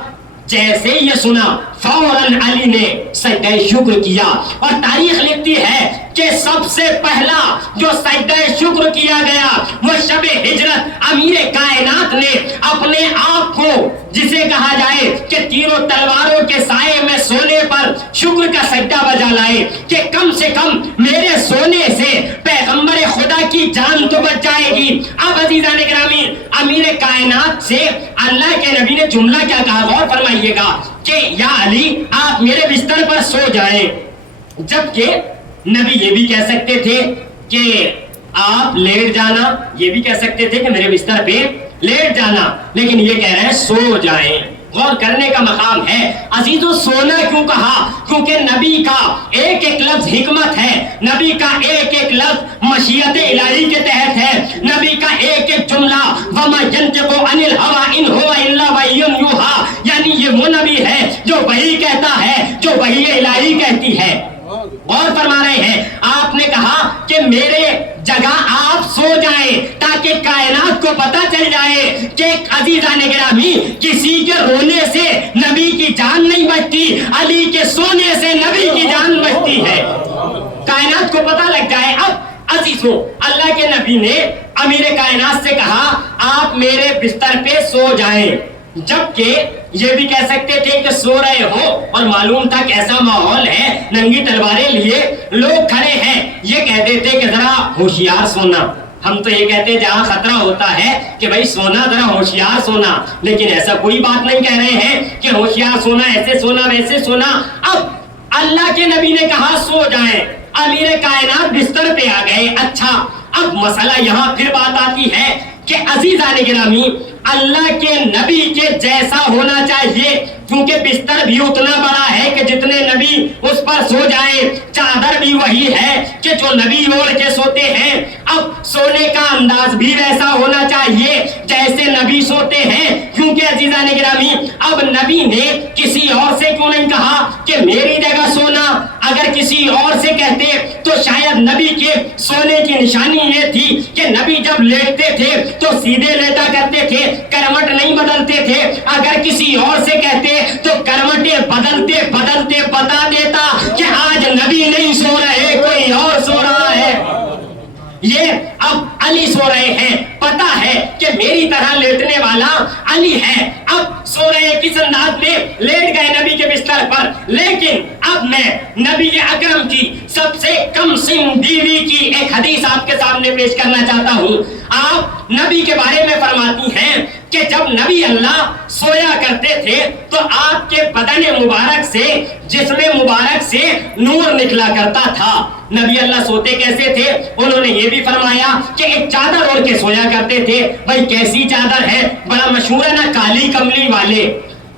جیسے یہ سنا فوراً علی نے سجدہ شکر کیا، اور تاریخ لکھتی ہے کہ سب سے پہلا جو سجدہ شکر کیا گیا وہ شب ہجرت امیر کائنات نے اپنے آپ کو، جسے کہا جائے کہ تیروں تلواروں کے سائے میں سونے پر شکر کا سجدہ بجا لائے کہ کم سے کم میرے سونے سے پیغمبر خدا کی جان تو بچ جائے گی۔ اب عزیزان گرامی، امیر کائنات سے اللہ کے نبی نے جملہ کیا کہا، غور فرمائیے گا کہ یا علی آپ میرے بستر پر سو جائیں، جبکہ نبی یہ بھی کہہ سکتے تھے کہ آپ لیٹ جانا، یہ بھی کہہ سکتے تھے کہ میرے بستر پہ لیٹ جانا، لیکن یہ کہہ رہے ہیں سو جائیں۔ غور کرنے کا مقام ہے عزیزو، سونا کیوں کہا؟ کیونکہ نبی کا ایک ایک لفظ حکمت ہے، نبی کا ایک ایک لفظ مشیت الہی کے تحت ہے، نبی کا ایک ایک جملہ وما ينطق عن الهوى ان هو الا وحی یوحی، یعنی یہ وہ نبی ہے جو وحی کہتا ہے، جو وحی الہی کہتی ہے۔ غور فرما رہے ہیں، آپ نے کہا کہ میرے جگہ آپ سو جائیں تاکہ کائنات کو پتہ چل جائے کہ عزیزان گرامی کسی کے رونے سے نبی کی جان نہیں بچتی، علی کے سونے سے نبی کی جان بچتی ہے، کائنات کو پتہ لگ جائے۔ اب عزیزو، اللہ کے نبی نے امیر کائنات سے کہا آپ میرے بستر پہ سو جائیں، جبکہ یہ بھی کہہ سکتے تھے کہ سو رہے ہو اور معلوم تھا کہ ایسا ماحول ہے، ننگی تلواریں لیے لوگ کھڑے ہیں، یہ کہہ دیتے کہ ذرا ہوشیار سونا۔ ہم تو یہ کہتے ہیں جہاں خطرہ ہوتا ہے کہ بھائی سونا ذرا ہوشیار سونا، لیکن ایسا کوئی بات نہیں کہہ رہے ہیں کہ ہوشیار سونا، ایسے سونا ویسے سونا۔ اب اللہ کے نبی نے کہا سو جائیں، امیر کائنات بستر پہ آ گئے۔ اچھا، اب مسئلہ یہاں پھر بات آتی ہے کہ عزیزان گرامی اللہ کے نبی کے جیسا ہونا چاہیے، کیونکہ بستر بھی اتنا بڑا ہے کہ جتنے نبی اس پر سو جائیں، چادر بھی وہی ہے کہ جو نبی اوڑھ کے سوتے ہیں، اب سونے کا انداز بھی ویسا ہونا چاہیے جیسے نبی سوتے ہیں، کیونکہ عزیزان گرامی اب نبی نے کسی اور سے کیوں نہیں کہا کہ میری جگہ سونا؟ اگر کسی اور سے کہتے تو شاید نبی کے سونے کی نشانی یہ تھی کہ نبی جب لیٹتے تھے تو سیدھے لیٹا کرتے تھے، کروٹ نہیں بدلتے تھے۔ اگر کسی اور سے کہتے تو کروٹیں بدلتے بدلتے بتا دیتا کہ آج نبی نہیں سو رہے، کوئی اور سو رہا ہے۔ یہ اب علی سو رہے ہیں، پتا ہے کہ میری طرح لیٹنے والا علی ہے، اب سو رہے ہیں، کس انداز میں لیٹ گئے نبی کے بستر پر۔ لیکن اب میں نبی اکرم کی سب سے کم سن بیوی کی ایک حدیث آپ کے سامنے پیش کرنا چاہتا ہوں۔ آپ نبی کے بارے میں فرماتی ہیں کہ جب نبی اللہ سویا کرتے تھے تو آپ کے بدن مبارک سے، جسم مبارک سے نور نکلا کرتا تھا۔ نبی اللہ سوتے کیسے تھے؟ انہوں نے یہ بھی فرمایا کہ ایک چادر اوڑھ کے سویا کرتے تھے۔ بھائی کیسی چادر ہے؟ بڑا مشہور ہے نا، کالی کملی والے،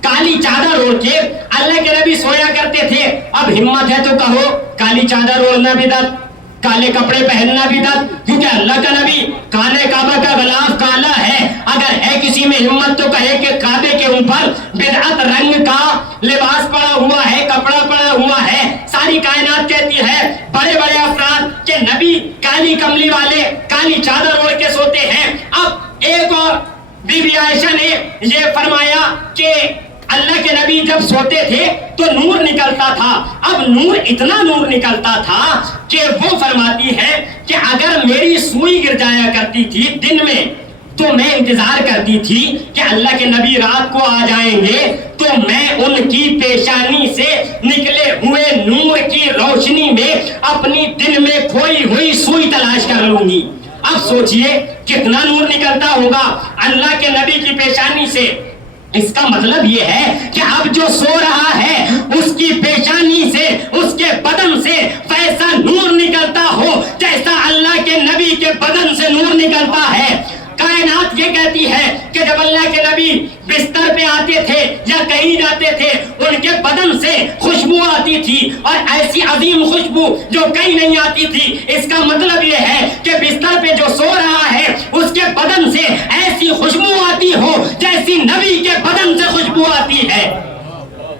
کالی چادر اوڑھ کے اللہ کے نبی سویا کرتے تھے۔ اب ہمت ہے تو کہو کالی چادر اوڑھنا بدعت، کالے کپڑے پہننا بدعت، کیونکہ اللہ کا نبی کالے کعبہ کا غلاف کالا ہے۔ اگر ہے کسی میں ہمت تو کہے کہ کعبے کے اوپر بدعت رنگ کا لباس پڑا ہوا ہے، کپڑا پڑا ہوا ہے۔ ساری کائنات کہتی ہے، بڑے بڑے افراد کہ نبی کالی کملی والے کالی چادر اوڑھ کے سوتے ہیں۔ اب ایک اور بی بی عائشہ نے یہ فرمایا کہ اللہ کے نبی جب سوتے تھے تو نور نکلتا تھا۔ اب نور اتنا نور نکلتا تھا کہ وہ فرماتی ہے کہ اگر میری سوئی گر جایا کرتی تھی دن میں تو میں انتظار کرتی تھی کہ اللہ کے نبی رات کو آ جائیں گے تو میں ان کی پیشانی سے نکلے ہوئے نور کی روشنی میں اپنی دن میں کھوئی ہوئی سوئی تلاش کر لوں گی۔ اب سوچئے کتنا نور نکلتا ہوگا اللہ کے نبی کی پیشانی سے۔ اس کا مطلب یہ ہے کہ اب جو سو رہا ہے اس کی پیشانی سے، اس کے بدن سے ویسا نور نکلتا ہو جیسا اللہ کے نبی کے بدن سے نور نکلتا ہے۔ کائنات یہ کہتی ہے کہ جب اللہ کے نبی بستر پہ آتے تھے یا کہیں جاتے تھے ان کے بدن سے خوشبو آتی تھی، اور ایسی عظیم خوشبو جو کہیں نہیں آتی تھی۔ اس کا مطلب یہ ہے کہ بستر پہ جو سو رہا ہے اس کے بدن سے ایسی خوشبو آتی ہو جیسی نبی کے بدن سے خوشبو آتی ہے۔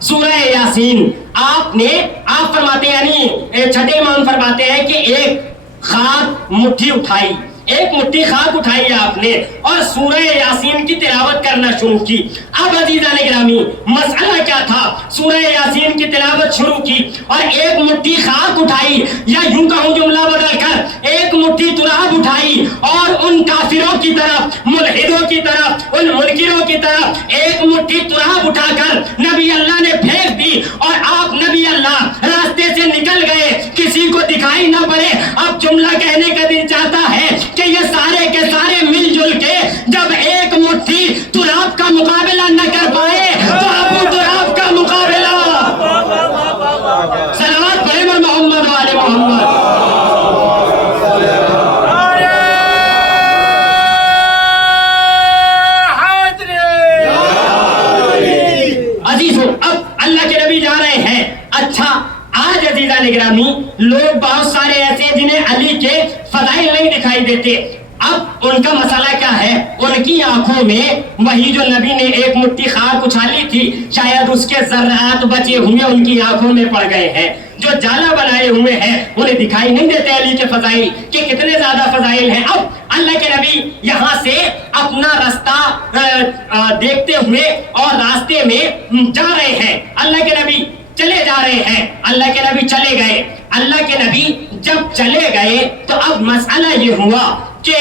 سورہ یاسین آپ فرماتے ہیں، یعنی چھٹے امام فرماتے ہیں کہ ایک خاک مٹھی اٹھائی، ایک مٹھی خاک اٹھائی آپ نے اور سورہ یاسین کی تلاوت کرنا شروع کی۔ اب عزیزان گرامی مسئلہ کیا تھا؟ سورہ یاسین کی تلاوت شروع کی اور ایک مٹھی خاک اٹھائی، یا یوں کہوں جملہ بدل کر ایک مٹھی تراب اٹھائی اور ان کافروں کی طرف، ملحدوں کی طرف، ان منکروں کی طرف ایک مٹھی تراب اٹھا کر نبی اللہ نے پھینک دی اور آپ نبی اللہ راستے سے نکل گئے، کسی کو دکھائی نہ پڑے۔ اب جملہ کہنے کا دل چاہتا ہے کہ یہ سارے کے سارے مل جل کے جب ایک مٹھی تراب کا مقابلہ نہ کر پائے تو ابو تراب کا مقابلہ، صلوات پڑھیں محمد والے محمد۔ عزیزوں اب اللہ کے نبی جا رہے ہیں۔ اچھا آج عزیزان گرامی لوگ بہت سارے ایسے جنہیں علی کے فضائل نہیں دکھائی دیتے، اب ان کا مسئلہ کیا ہے؟ ان کی آنکھوں میں وہی جو نبی نے ایک مٹھی خاک اچھالی تھی شاید اس کے ذرات بچے ہوئے ان کی آنکھوں میں پڑ گئے ہیں، جو جالا بنائے ہوئے ہیں انہیں دکھائی نہیں دیتے علی کے فضائل کہ کتنے زیادہ فضائل ہیں۔ اب اللہ کے نبی یہاں سے اپنا راستہ دیکھتے ہوئے اور راستے میں جا رہے ہیں، اللہ کے نبی چلے جا رہے ہیں، اللہ کے نبی چلے گئے۔ اللہ کے نبی جب چلے گئے تو اب مسئلہ یہ ہوا کہ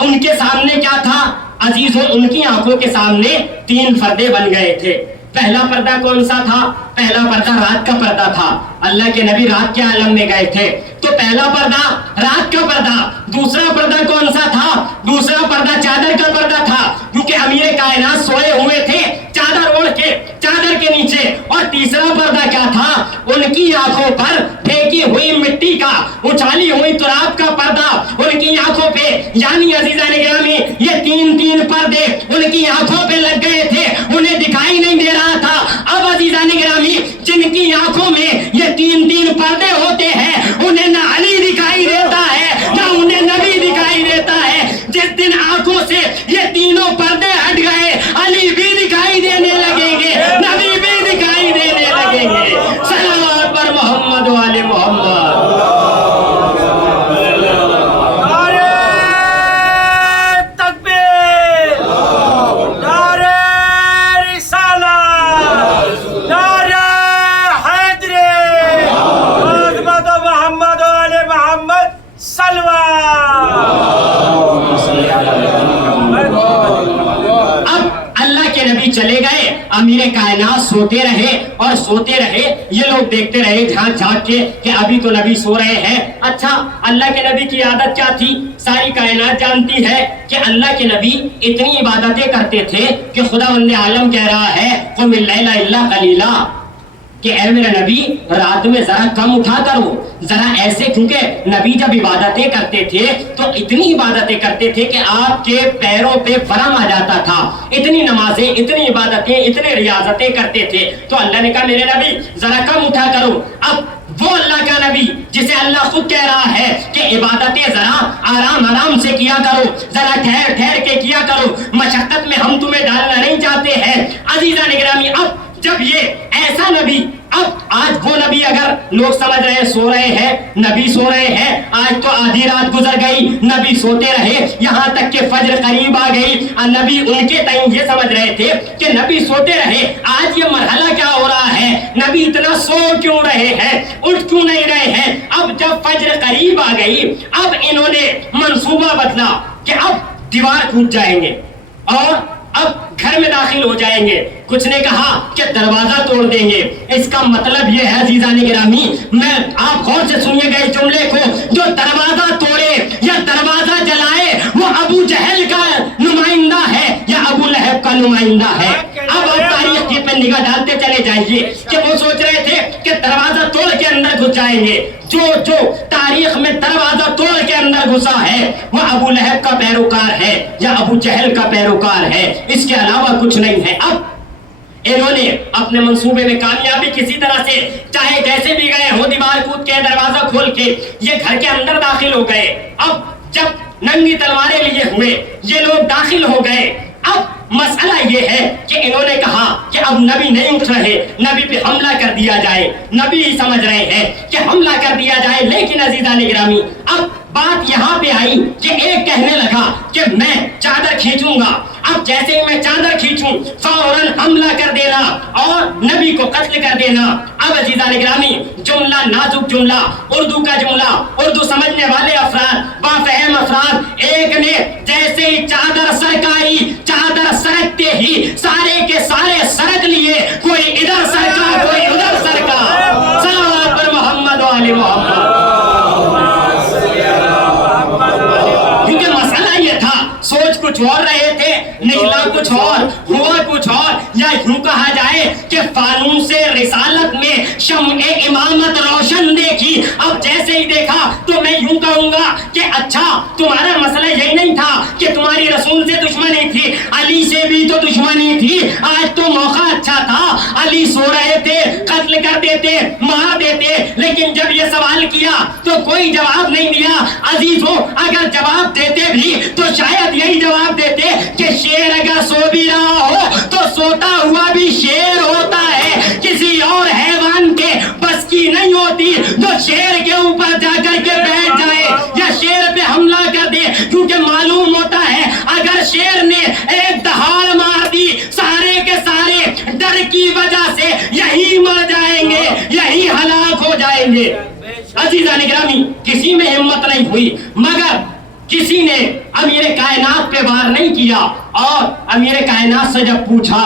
ان کے سامنے کیا تھا؟ عزیزوں ان کی آنکھوں کے سامنے تین پردے بن گئے تھے۔ پہلا پردہ کون سا تھا؟ پہلا پردہ رات کا پردہ تھا، اللہ کے نبی رات کے عالم میں گئے تھے تو پہلا پردہ رات کا پردہ۔ دوسرا پردہ کون سا تھا؟ دوسرا پردہ چادر کا پردہ تھا، کیونکہ امیر کائنات سوئے ہوئے تھے چادر اوڑھ کے، چادر کے نیچے۔ اور تیسرا پردہ کیا تھا؟ ان کی آنکھوں پر پھینکی ہوئی مٹی کا، اچھالی ہوئی تراب کا پردہ ان کی آنکھوں پہ، یعنی عزیزان گرامی یہ تین پردے ان کی آنکھوں پہ لگ گئے تھے، انہیں دکھائی نہیں دے رہا تھا۔ اب عزیزان گرامی جن کی آنکھوں میں یہ تین پردے ہوتے ہیں انہیں نہ علی دکھائی دیتا ہے نہ انہیں نبی دکھائی دیتا ہے۔ جس دن آنکھوں سے یہ تینوں پردے ہٹ گئے علی بھی دکھائی دینے لگیں گے، نبی بھی دکھائی دینے لگیں گے۔ صلوات پر محمد والے محمد۔ چلے گئے، امیر کائنات سوتے رہے اور سوتے رہے، یہ لوگ دیکھتے رہے جھانک جھانک کے کہ ابھی تو نبی سو رہے ہیں۔ اچھا اللہ کے نبی کی عادت کیا تھی؟ ساری کائنات جانتی ہے کہ اللہ کے نبی اتنی عبادتیں کرتے تھے کہ خداوند عالم کہہ رہا ہے قم اللیل الا قلیلا کہ اے میرے نبی رات میں ذرا کم اٹھا کرو، ذرا ایسے، کیونکہ نبی جب عبادتیں کرتے تھے تو اتنی عبادتیں کرتے تھے کہ آپ کے پیروں پہ ورم آ جاتا تھا، اتنی نمازیں، اتنی عبادتیں، اتنے ریاضتیں کرتے تھے۔ تو اللہ نے کہا میرے نبی ذرا کم اٹھا کرو۔ اب وہ اللہ کا نبی جسے اللہ خود کہہ رہا ہے کہ عبادتیں ذرا آرام سے کیا کرو، ذرا ٹھہر کے کیا کرو، مشقت میں ہم تمہیں ڈالنا نہیں چاہتے ہیں۔ عزیزان گرامی اب جب یہ ایسا نبی، اب آج وہ نبی اگر لوگ سمجھ رہے ہیں سو رہے ہیں، نبی سو رہے ہیں، آج تو آدھی رات گزر گئی نبی سوتے رہے یہاں تک کہ فجر قریب آ گئی، نبی ان کے تئیں یہ سمجھ رہے تھے کہ نبی سوتے رہے، آج یہ مرحلہ کیا ہو رہا ہے، نبی اتنا سو کیوں رہے ہیں، اٹھ کیوں نہیں رہے ہیں۔ اب جب فجر قریب آ گئی اب انہوں نے منصوبہ بدلا کہ اب دیوار کود جائیں گے اور اب گھر میں داخل ہو جائیں گے۔ کچھ نے کہا کہ دروازہ توڑ دیں گے۔ اس کا مطلب یہ ہے عزیزان گرامی، میں آپ غور سے سنیے گا اس جملے کو، جو دروازہ توڑے یا دروازہ جلائے وہ ابو جہل کا نمائندہ ہے یا ابو لہب کا نمائندہ ہے۔ اب آپ تاریخ کی پہ نگاہ ڈالتے چلے جائیے کہ وہ سوچ رہے تھے کہ دروازہ توڑ کے اندر گھس جائیں گے، جو تاریخ میں دروازہ توڑ کے اندر گھسا ہے وہ ابو لہب کا پیروکار ہے یا ابو جہل کا پیروکار ہے، اس کے علاوہ کچھ نہیں ہے۔ اب انہوں نے اپنے منصوبے میں کامیابی کسی طرح سے، چاہے جیسے بھی گئے ہو، دیوار کود کے دروازہ کھول کے یہ گھر کے اندر داخل ہو گئے۔ اب جب ننگی تلواریں لیے ہوئے یہ لوگ داخل ہو گئے، اب مسئلہ یہ ہے کہ انہوں نے کہا کہ اب نبی نہیں اٹھ رہے, نبی پہ حملہ کر دیا جائے, نبی ہی سمجھ رہے ہیں کہ حملہ کر دیا جائے. لیکن عزیزان گرامی اب بات یہاں پہ آئی کہ ایک کہنے لگا کہ میں چادر کھینچوں گا. اب جیسے ہی میں چادر کھینچوں فوراً حملہ کر دینا اور نبی کو قتل کر دینا. اب عزیزان گرامی جملہ نازک جملہ, اردو کا جملہ, اردو سمجھنے والے افراد, بافہم افراد, ایک نے جیسے ہی چادر سرکائی, چادر سرکتے ہی سارے کے سارے سرک لیے, کوئی ادھر سرکا کوئی ادھر سرکا. صلوات پر محمد و آل محمد. کیونکہ مسئلہ یہ تھا, سوچ کچھ اور رہے تھے, نکلا کچھ اور, ہوا کچھ اور. یا یوں کہا جائے کہ فانوس رسالت میں شمع امامت روشن دیکھی. اب جیسے ہی دیکھا تو میں یوں کہوں گا کہ اچھا تمہارا مسئلہ یہی نہیں تھا کہ تمہاری رسول سے دشمنی تھی, علی سے بھی تو دشمنی تھی. آج تو موقع اچھا تھا, علی سو رہے تھے, قتل کر دیتے, مار دیتے. لیکن جب یہ سوال کیا تو کوئی جواب نہیں دیا. عزیزو اگر جواب دیتے بھی تو شاید یہی جواب دیتے کہ شیر اگر سو بھی رہا ہو تو سوتا ہوا بھی شیر ہوتا ہے, کسی اور حیوان کے بس کی نہیں ہوتی جو شیر کے اوپر جا کر کے بیٹھ جائے یا شیر پہ حملہ کر دے. کیونکہ معلوم ہوتا ہے اگر شیر نے ایک دہاڑ مار دی سارے کے سارے ڈر کی وجہ سے یہی مر جائیں گے, یہی ہلاک ہو جائیں گے. عزیزان گرامی کسی میں ہمت نہیں ہوئی, مگر کسی نے امیر کائنات پہ وار نہیں کیا. اور امیر کائنات سے جب پوچھا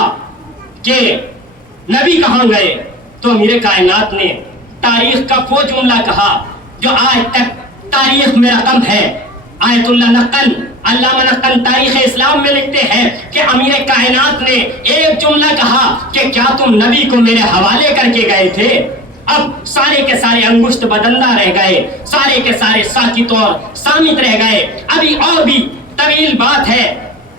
کہ نبی کہاں گئے تو امیر کائنات نے تاریخ کا وہ جملہ کہا جو آج تک تاریخ میں رقم ہے. آیت اللہ نقل, علامہ نقل تاریخ اسلام میں لکھتے ہیں کہ امیر کائنات نے ایک جملہ کہا کہ کیا تم نبی کو میرے حوالے کر کے گئے تھے؟ اب سارے کے سارے انگشت بدندہ رہ گئے, سارے کے سارے ساکت اور سامت رہ گئے. ابھی اور بھی طویل بات ہے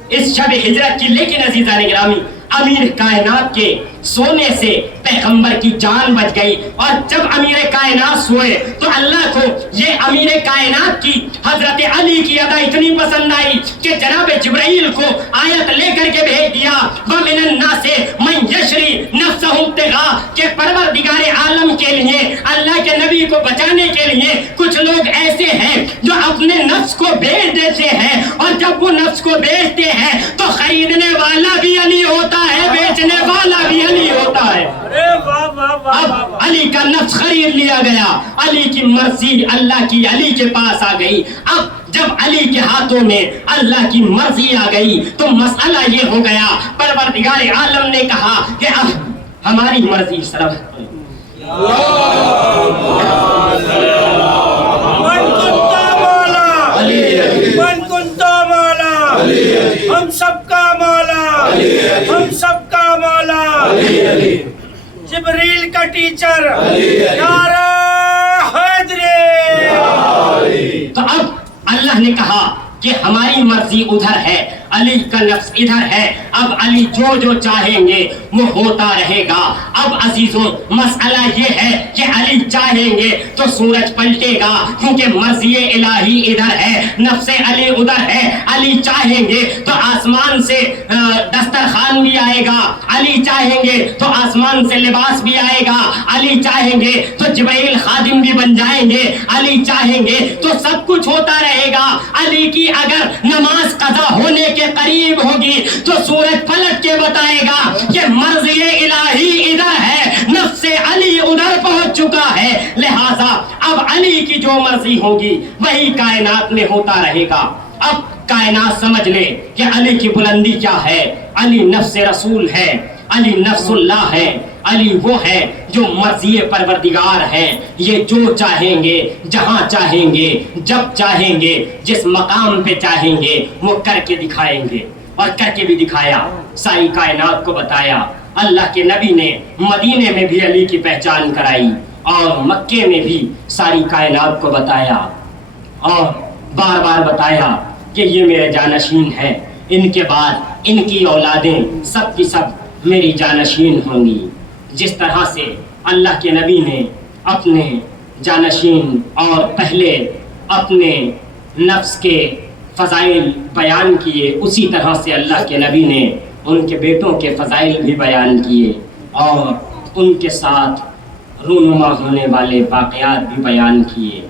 اس شب ہجرت کی, لیکن عزیزان گرامی امیر کائنات کے سونے سے پیغمبر کی جان بچ گئی. اور جب امیر کائنات سوئے تو اللہ کو یہ امیر کائنات کی حضرت علی کی ادا اتنی پسند آئی کہ جناب جبرائیل کو آیت لے کر کے بھیج دیا, وَمِنَ النَّاسِ مَن يَشْرِي نَفْسَهُ ابْتِغَاءَ, کہ پرور دگار عالم کے لیے, اللہ کے نبی کو بچانے کے لیے کچھ لوگ ایسے ہیں جو اپنے نفس کو بیچ دیتے ہیں, اور جب وہ نفس کو بیچتے ہیں تو خریدنے والا بھی علی ہوتا ہے, بیچنے والا بھی علی ہوتا ہے. اب علی کا نفس خرید لیا گیا, علی کی مرضی اللہ کی علی کے پاس آ گئی. اب جب علی کے ہاتھوں میں اللہ کی مرضی آ گئی تو مسئلہ یہ ہو گیا, پروردگار عالم نے کہا کہ اب ہماری مرضی صرف ہم سب کا مولا, ہم سب کا مولا, جبریل کا ٹیچر, نعرہ حیدری. تو اب اللہ نے کہا کہ ہماری مرضی ادھر ہے, علی کا نفس ادھر ہے. اب علی جو جو چاہیں گے وہ ہوتا رہے گا. اب عزیزوں مسئلہ یہ ہے کہ علی چاہیں گے تو سورج پلٹے گا, کیونکہ مرضی الہی ادھر ہے, نفس علی ادھر ہے. علی چاہیں گے تو آسمان سے دسترخوان بھی آئے گا, علی چاہیں گے تو آسمان سے لباس بھی آئے گا, علی چاہیں گے تو جبرائیل خادم بھی بن جائیں گے, علی چاہیں گے تو سب کچھ ہوتا رہے گا. علی کی اگر نماز قضا ہونے کے قریب ہوگی تو سورج پلٹ کے بتائے گا کہ مرضی الہی ادھر ہے, نفس علی ادھر پہنچ چکا ہے. لہذا اب علی کی جو مرضی ہوگی وہی کائنات میں ہوتا رہے گا. اب کائنات سمجھ لے کہ علی کی بلندی کیا ہے. علی نفس رسول ہے, علی نفس اللہ ہے, علی وہ ہے جو مرضی پروردگار ہے. یہ جو چاہیں گے, جہاں چاہیں گے, جب چاہیں گے, جس مقام پہ چاہیں گے وہ کر کے دکھائیں گے, اور کر کے بھی دکھایا, ساری کائنات کو بتایا. اللہ کے نبی نے مدینے میں بھی علی کی پہچان کرائی اور مکے میں بھی ساری کائنات کو بتایا اور بار بار بتایا کہ یہ میرے جانشین ہیں, ان کے بعد ان کی اولادیں سب کی سب میری جانشین ہوں گی. جس طرح سے اللہ کے نبی نے اپنے جانشین اور پہلے اپنے نفس کے فضائل بیان کیے, اسی طرح سے اللہ کے نبی نے ان کے بیٹوں کے فضائل بھی بیان کیے اور ان کے ساتھ رونما ہونے والے واقعات بھی بیان کیے،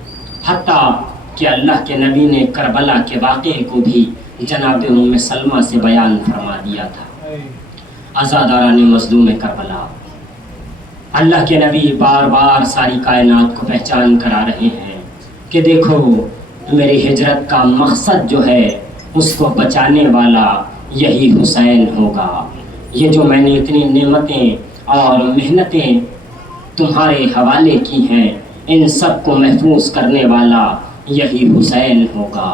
حتیٰ کہ اللہ کے نبی نے کربلا کے واقعے کو بھی جناب ام سلمہ سے بیان فرما دیا تھا۔ عزاداران مظلوم کربلا، اللہ کے نبی بار بار ساری کائنات کو پہچان کرا رہے ہیں کہ دیکھو میری ہجرت کا مقصد جو ہے اس کو بچانے والا یہی حسین ہوگا۔ یہ جو میں نے اتنی نعمتیں اور محنتیں تمہارے حوالے کی ہیں، ان سب کو محفوظ کرنے والا یہی حسین ہوگا۔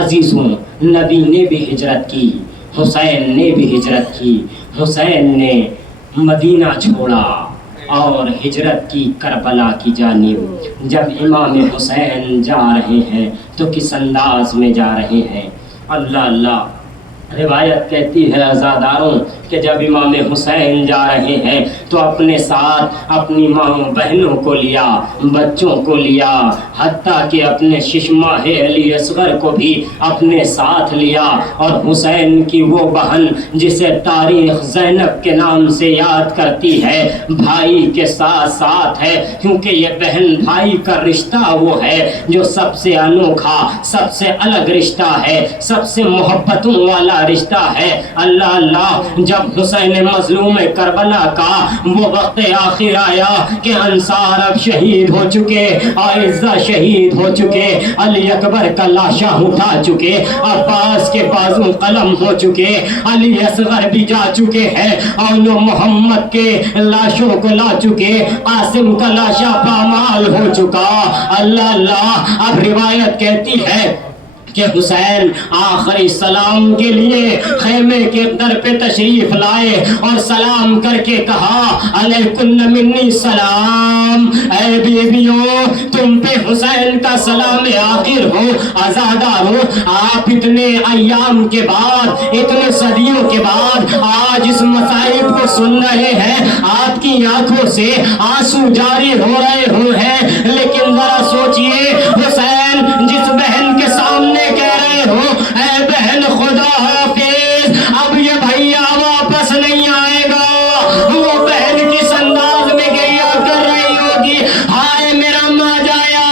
عزیزوں، نبی نے بھی ہجرت کی، حسین نے بھی ہجرت کی۔ حسین نے مدینہ چھوڑا اور ہجرت کی کربلا کی جانب۔ جب امام حسین جا رہے ہیں تو کس انداز میں جا رہے ہیں؟ اللہ اللہ، روایت کہتی ہے عزاداروں کہ جب امام حسین جا رہے ہیں تو اپنے ساتھ اپنی ماں بہنوں کو لیا، بچوں کو لیا، حتیٰ کہ اپنے ششماہ علی اصغر کو بھی اپنے ساتھ لیا۔ اور حسین کی وہ بہن جسے تاریخ زینب کے نام سے یاد کرتی ہے، بھائی کے ساتھ ساتھ ہے، کیونکہ یہ بہن بھائی کا رشتہ وہ ہے جو سب سے انوکھا، سب سے الگ رشتہ ہے، سب سے محبتوں والا رشتہ ہے۔ اللہ اللہ، جب حسین مظلوم کربلا کا وہ وقت آخر آیا کہ انصار اب شہید ہو چکے، اعزہ شہید ہو چکے، علی اکبر کا لاشا اٹھا چکے، عباس کے بازو قلم ہو چکے، علی اصغر بھی جا چکے ہیں، اور محمد کے لاشوں کو لا چکے، قاسم کا لاشا پامال ہو چکا۔ اللہ اللہ، اب روایت کہتی ہے کہ حسین آخری سلام کے لیے خیمے کے در پہ تشریف لائے اور سلام کر کے کہا، علیکن منی سلام، اے بیویوں تم پہ حسین کا سلام آخر ہو۔ عزادارو، آپ اتنے ایام کے بعد، اتنے صدیوں کے بعد آج اس مصائب کو سن رہے ہیں، آپ کی آنکھوں سے آنسو جاری ہو رہے ہیں، لیکن ذرا سوچئے، حسین جس بہن کے سامنے کہہ رہے ہو اے بہن خدا حافظ، اب یہ بھیا واپس نہیں آئے گا، وہ بہن کس انداز میں گریا کر رہی ہوگی، ہائے میرا ماں جایا،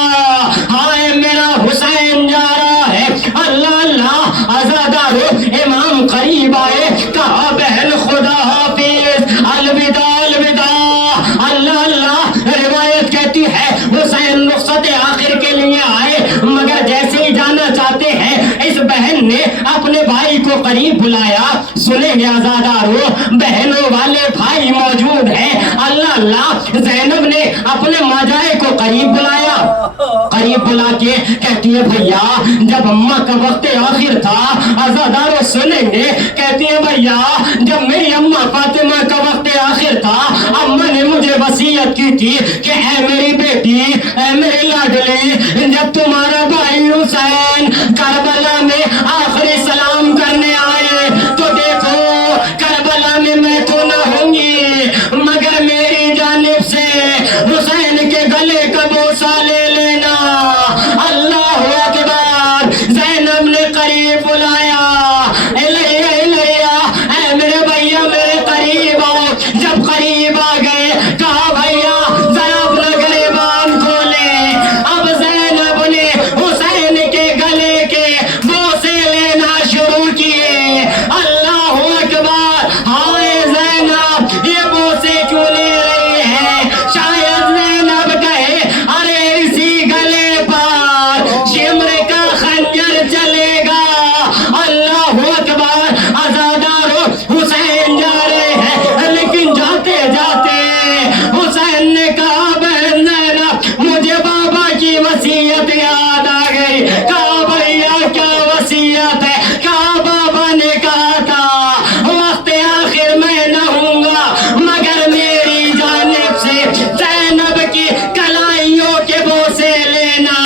ہائے میرا حسین جا رہا ہے۔ اللہ اللہ، عزادارو، امام قریب آئے، کہا بہن خدا حافظ، الوداع الوداع۔ اللہ اللہ، روایت کہتی ہے حسین رخصت آخر کے لیے آئے، مگر جیسے ہی جانا چاہتے ہیں اس بہن نے اپنے بھائی کو قریب بلایا۔ سنیں گے عزادارو، بہنوں والے بھائی موجود ہیں۔ اللہ اللہ، زینب نے اپنے ماجائے کو قریب بلایا، قریب بلا کے کہتی ہے بھیا جب اماں کا وقت آخر تھا، عزادارو سنیں گے، کہتی ہے بھیا جب میری اماں فاطمہ کا وقت آخر تھا، اماں نے مجھے وصیت کی تھی کہ اے میری بیٹی، اے میری لاڈلی، جب تمہارا بھائی حسین کربلا میں آخری سلام کرنے آئے تو دیکھو کربلا میں میں تو نہ ہوں گی، مگر میری جانب سے حسین کے گلے کا بوسہ لے لینا۔ اللہ اکبر، زینب نے قریب بلایا، الیہ الیہ، اے میرے بھیا میرے قریب آؤ۔ جب قریب آ گئے کہا بھیا ذرا اپنا گریبان کھولے۔ اب زینب نے حسین کے گلے کے بوسے لینا شروع کیے۔ اللہ اکبر، ہائے زینب یہ بوسے کیوں لے رہی ہے؟ شاید زینب کہے ارے اسی گلے پر شمر کا خنجر چلے گا۔ اللہ اکبر، عزادارو حسین جا رہے ہیں، لیکن جاتے جاتے حسین نے کہا بہن زینب مجھے بابا کی وصیت یاد آ گئی۔ کہا بھیا کیا وصیت ہے؟ کہا بابا نے کہا تھا وقت آخر میں نہ ہوں گا، مگر میری جانب سے زینب کی کلائیوں کے بوسے لینا۔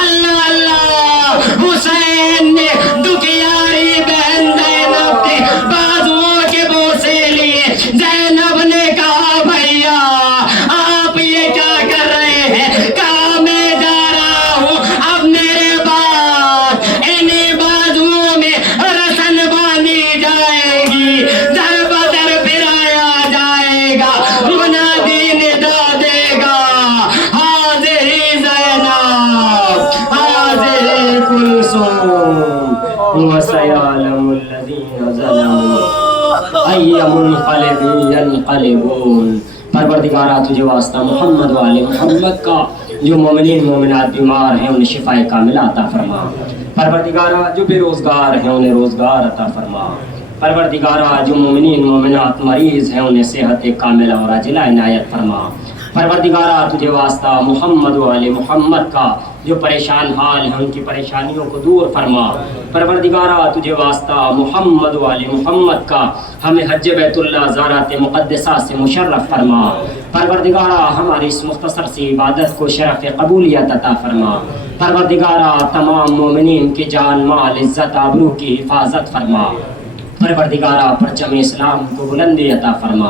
اللہ اللہ، حسین نے دکھیاری بہن زینب کے بازوؤں کے بوسے لیے۔ زینب نے کہا بھیا آپ یہ کیا کر رہے ہیں؟ کہا میں جا رہا ہوں تحصون وسيعلم الذين ظلموا أي منقلب ينقلبون. پروردگارہ تجھے واسطہ محمد و آل محمد کا جو مومنین مومنات بیمار ہیں انہیں شفا کاملہ عطا فرما. پروردگارہ جو بے روزگار ہیں انہیں روزگار عطا فرما. پروردگارہ جو مومنین مومنات مریض ہیں انہیں صحت کاملہ اور عاجلہ عنایت فرما. پروردگارہ تجھے واسطہ محمد و آل محمد کا جو پریشان حال ہیں ان کی پریشانیوں کو دور فرما. پروردگارہ تجھے واسطہ محمد و آل محمد کا ہمیں حج بیت اللہ زیارت مقدسہ سے مشرف فرما. پروردگارہ ہماری اس مختصر سی عبادت کو شرف قبولیت عطا فرما. پروردگارہ تمام مومنین کی جان مال عزت آبرو کی حفاظت فرما. پروردگارہ پرچم اسلام کو بلندی عطا فرما.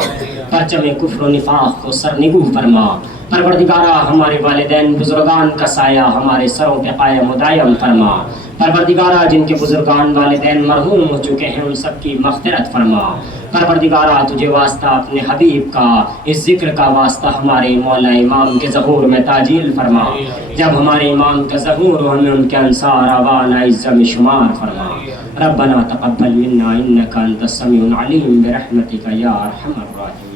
پرچم کفر و نفاق کو سرنگو فرما. پروردگارہ ہمارے والدین بزرگان کا سایہ ہمارے سروں پہ قائم و دائم فرما. پروردگارہ جن کے بزرگان والدین مرحوم ہو چکے ہیں ان سب کی مغفرت فرما. پروردگارہ تجھے واسطہ اپنے حبیب کا اس ذکر کا واسطہ ہمارے مولا امام کے ظہور میں تعجیل فرما. جب ہمارے امام کا ظہور ہو ہمیں ان کے انصار آوان عزت میں شمار فرما. ربنا تقبل منا انك انت السميع العليم برحمتك يا ارحم الراحمين.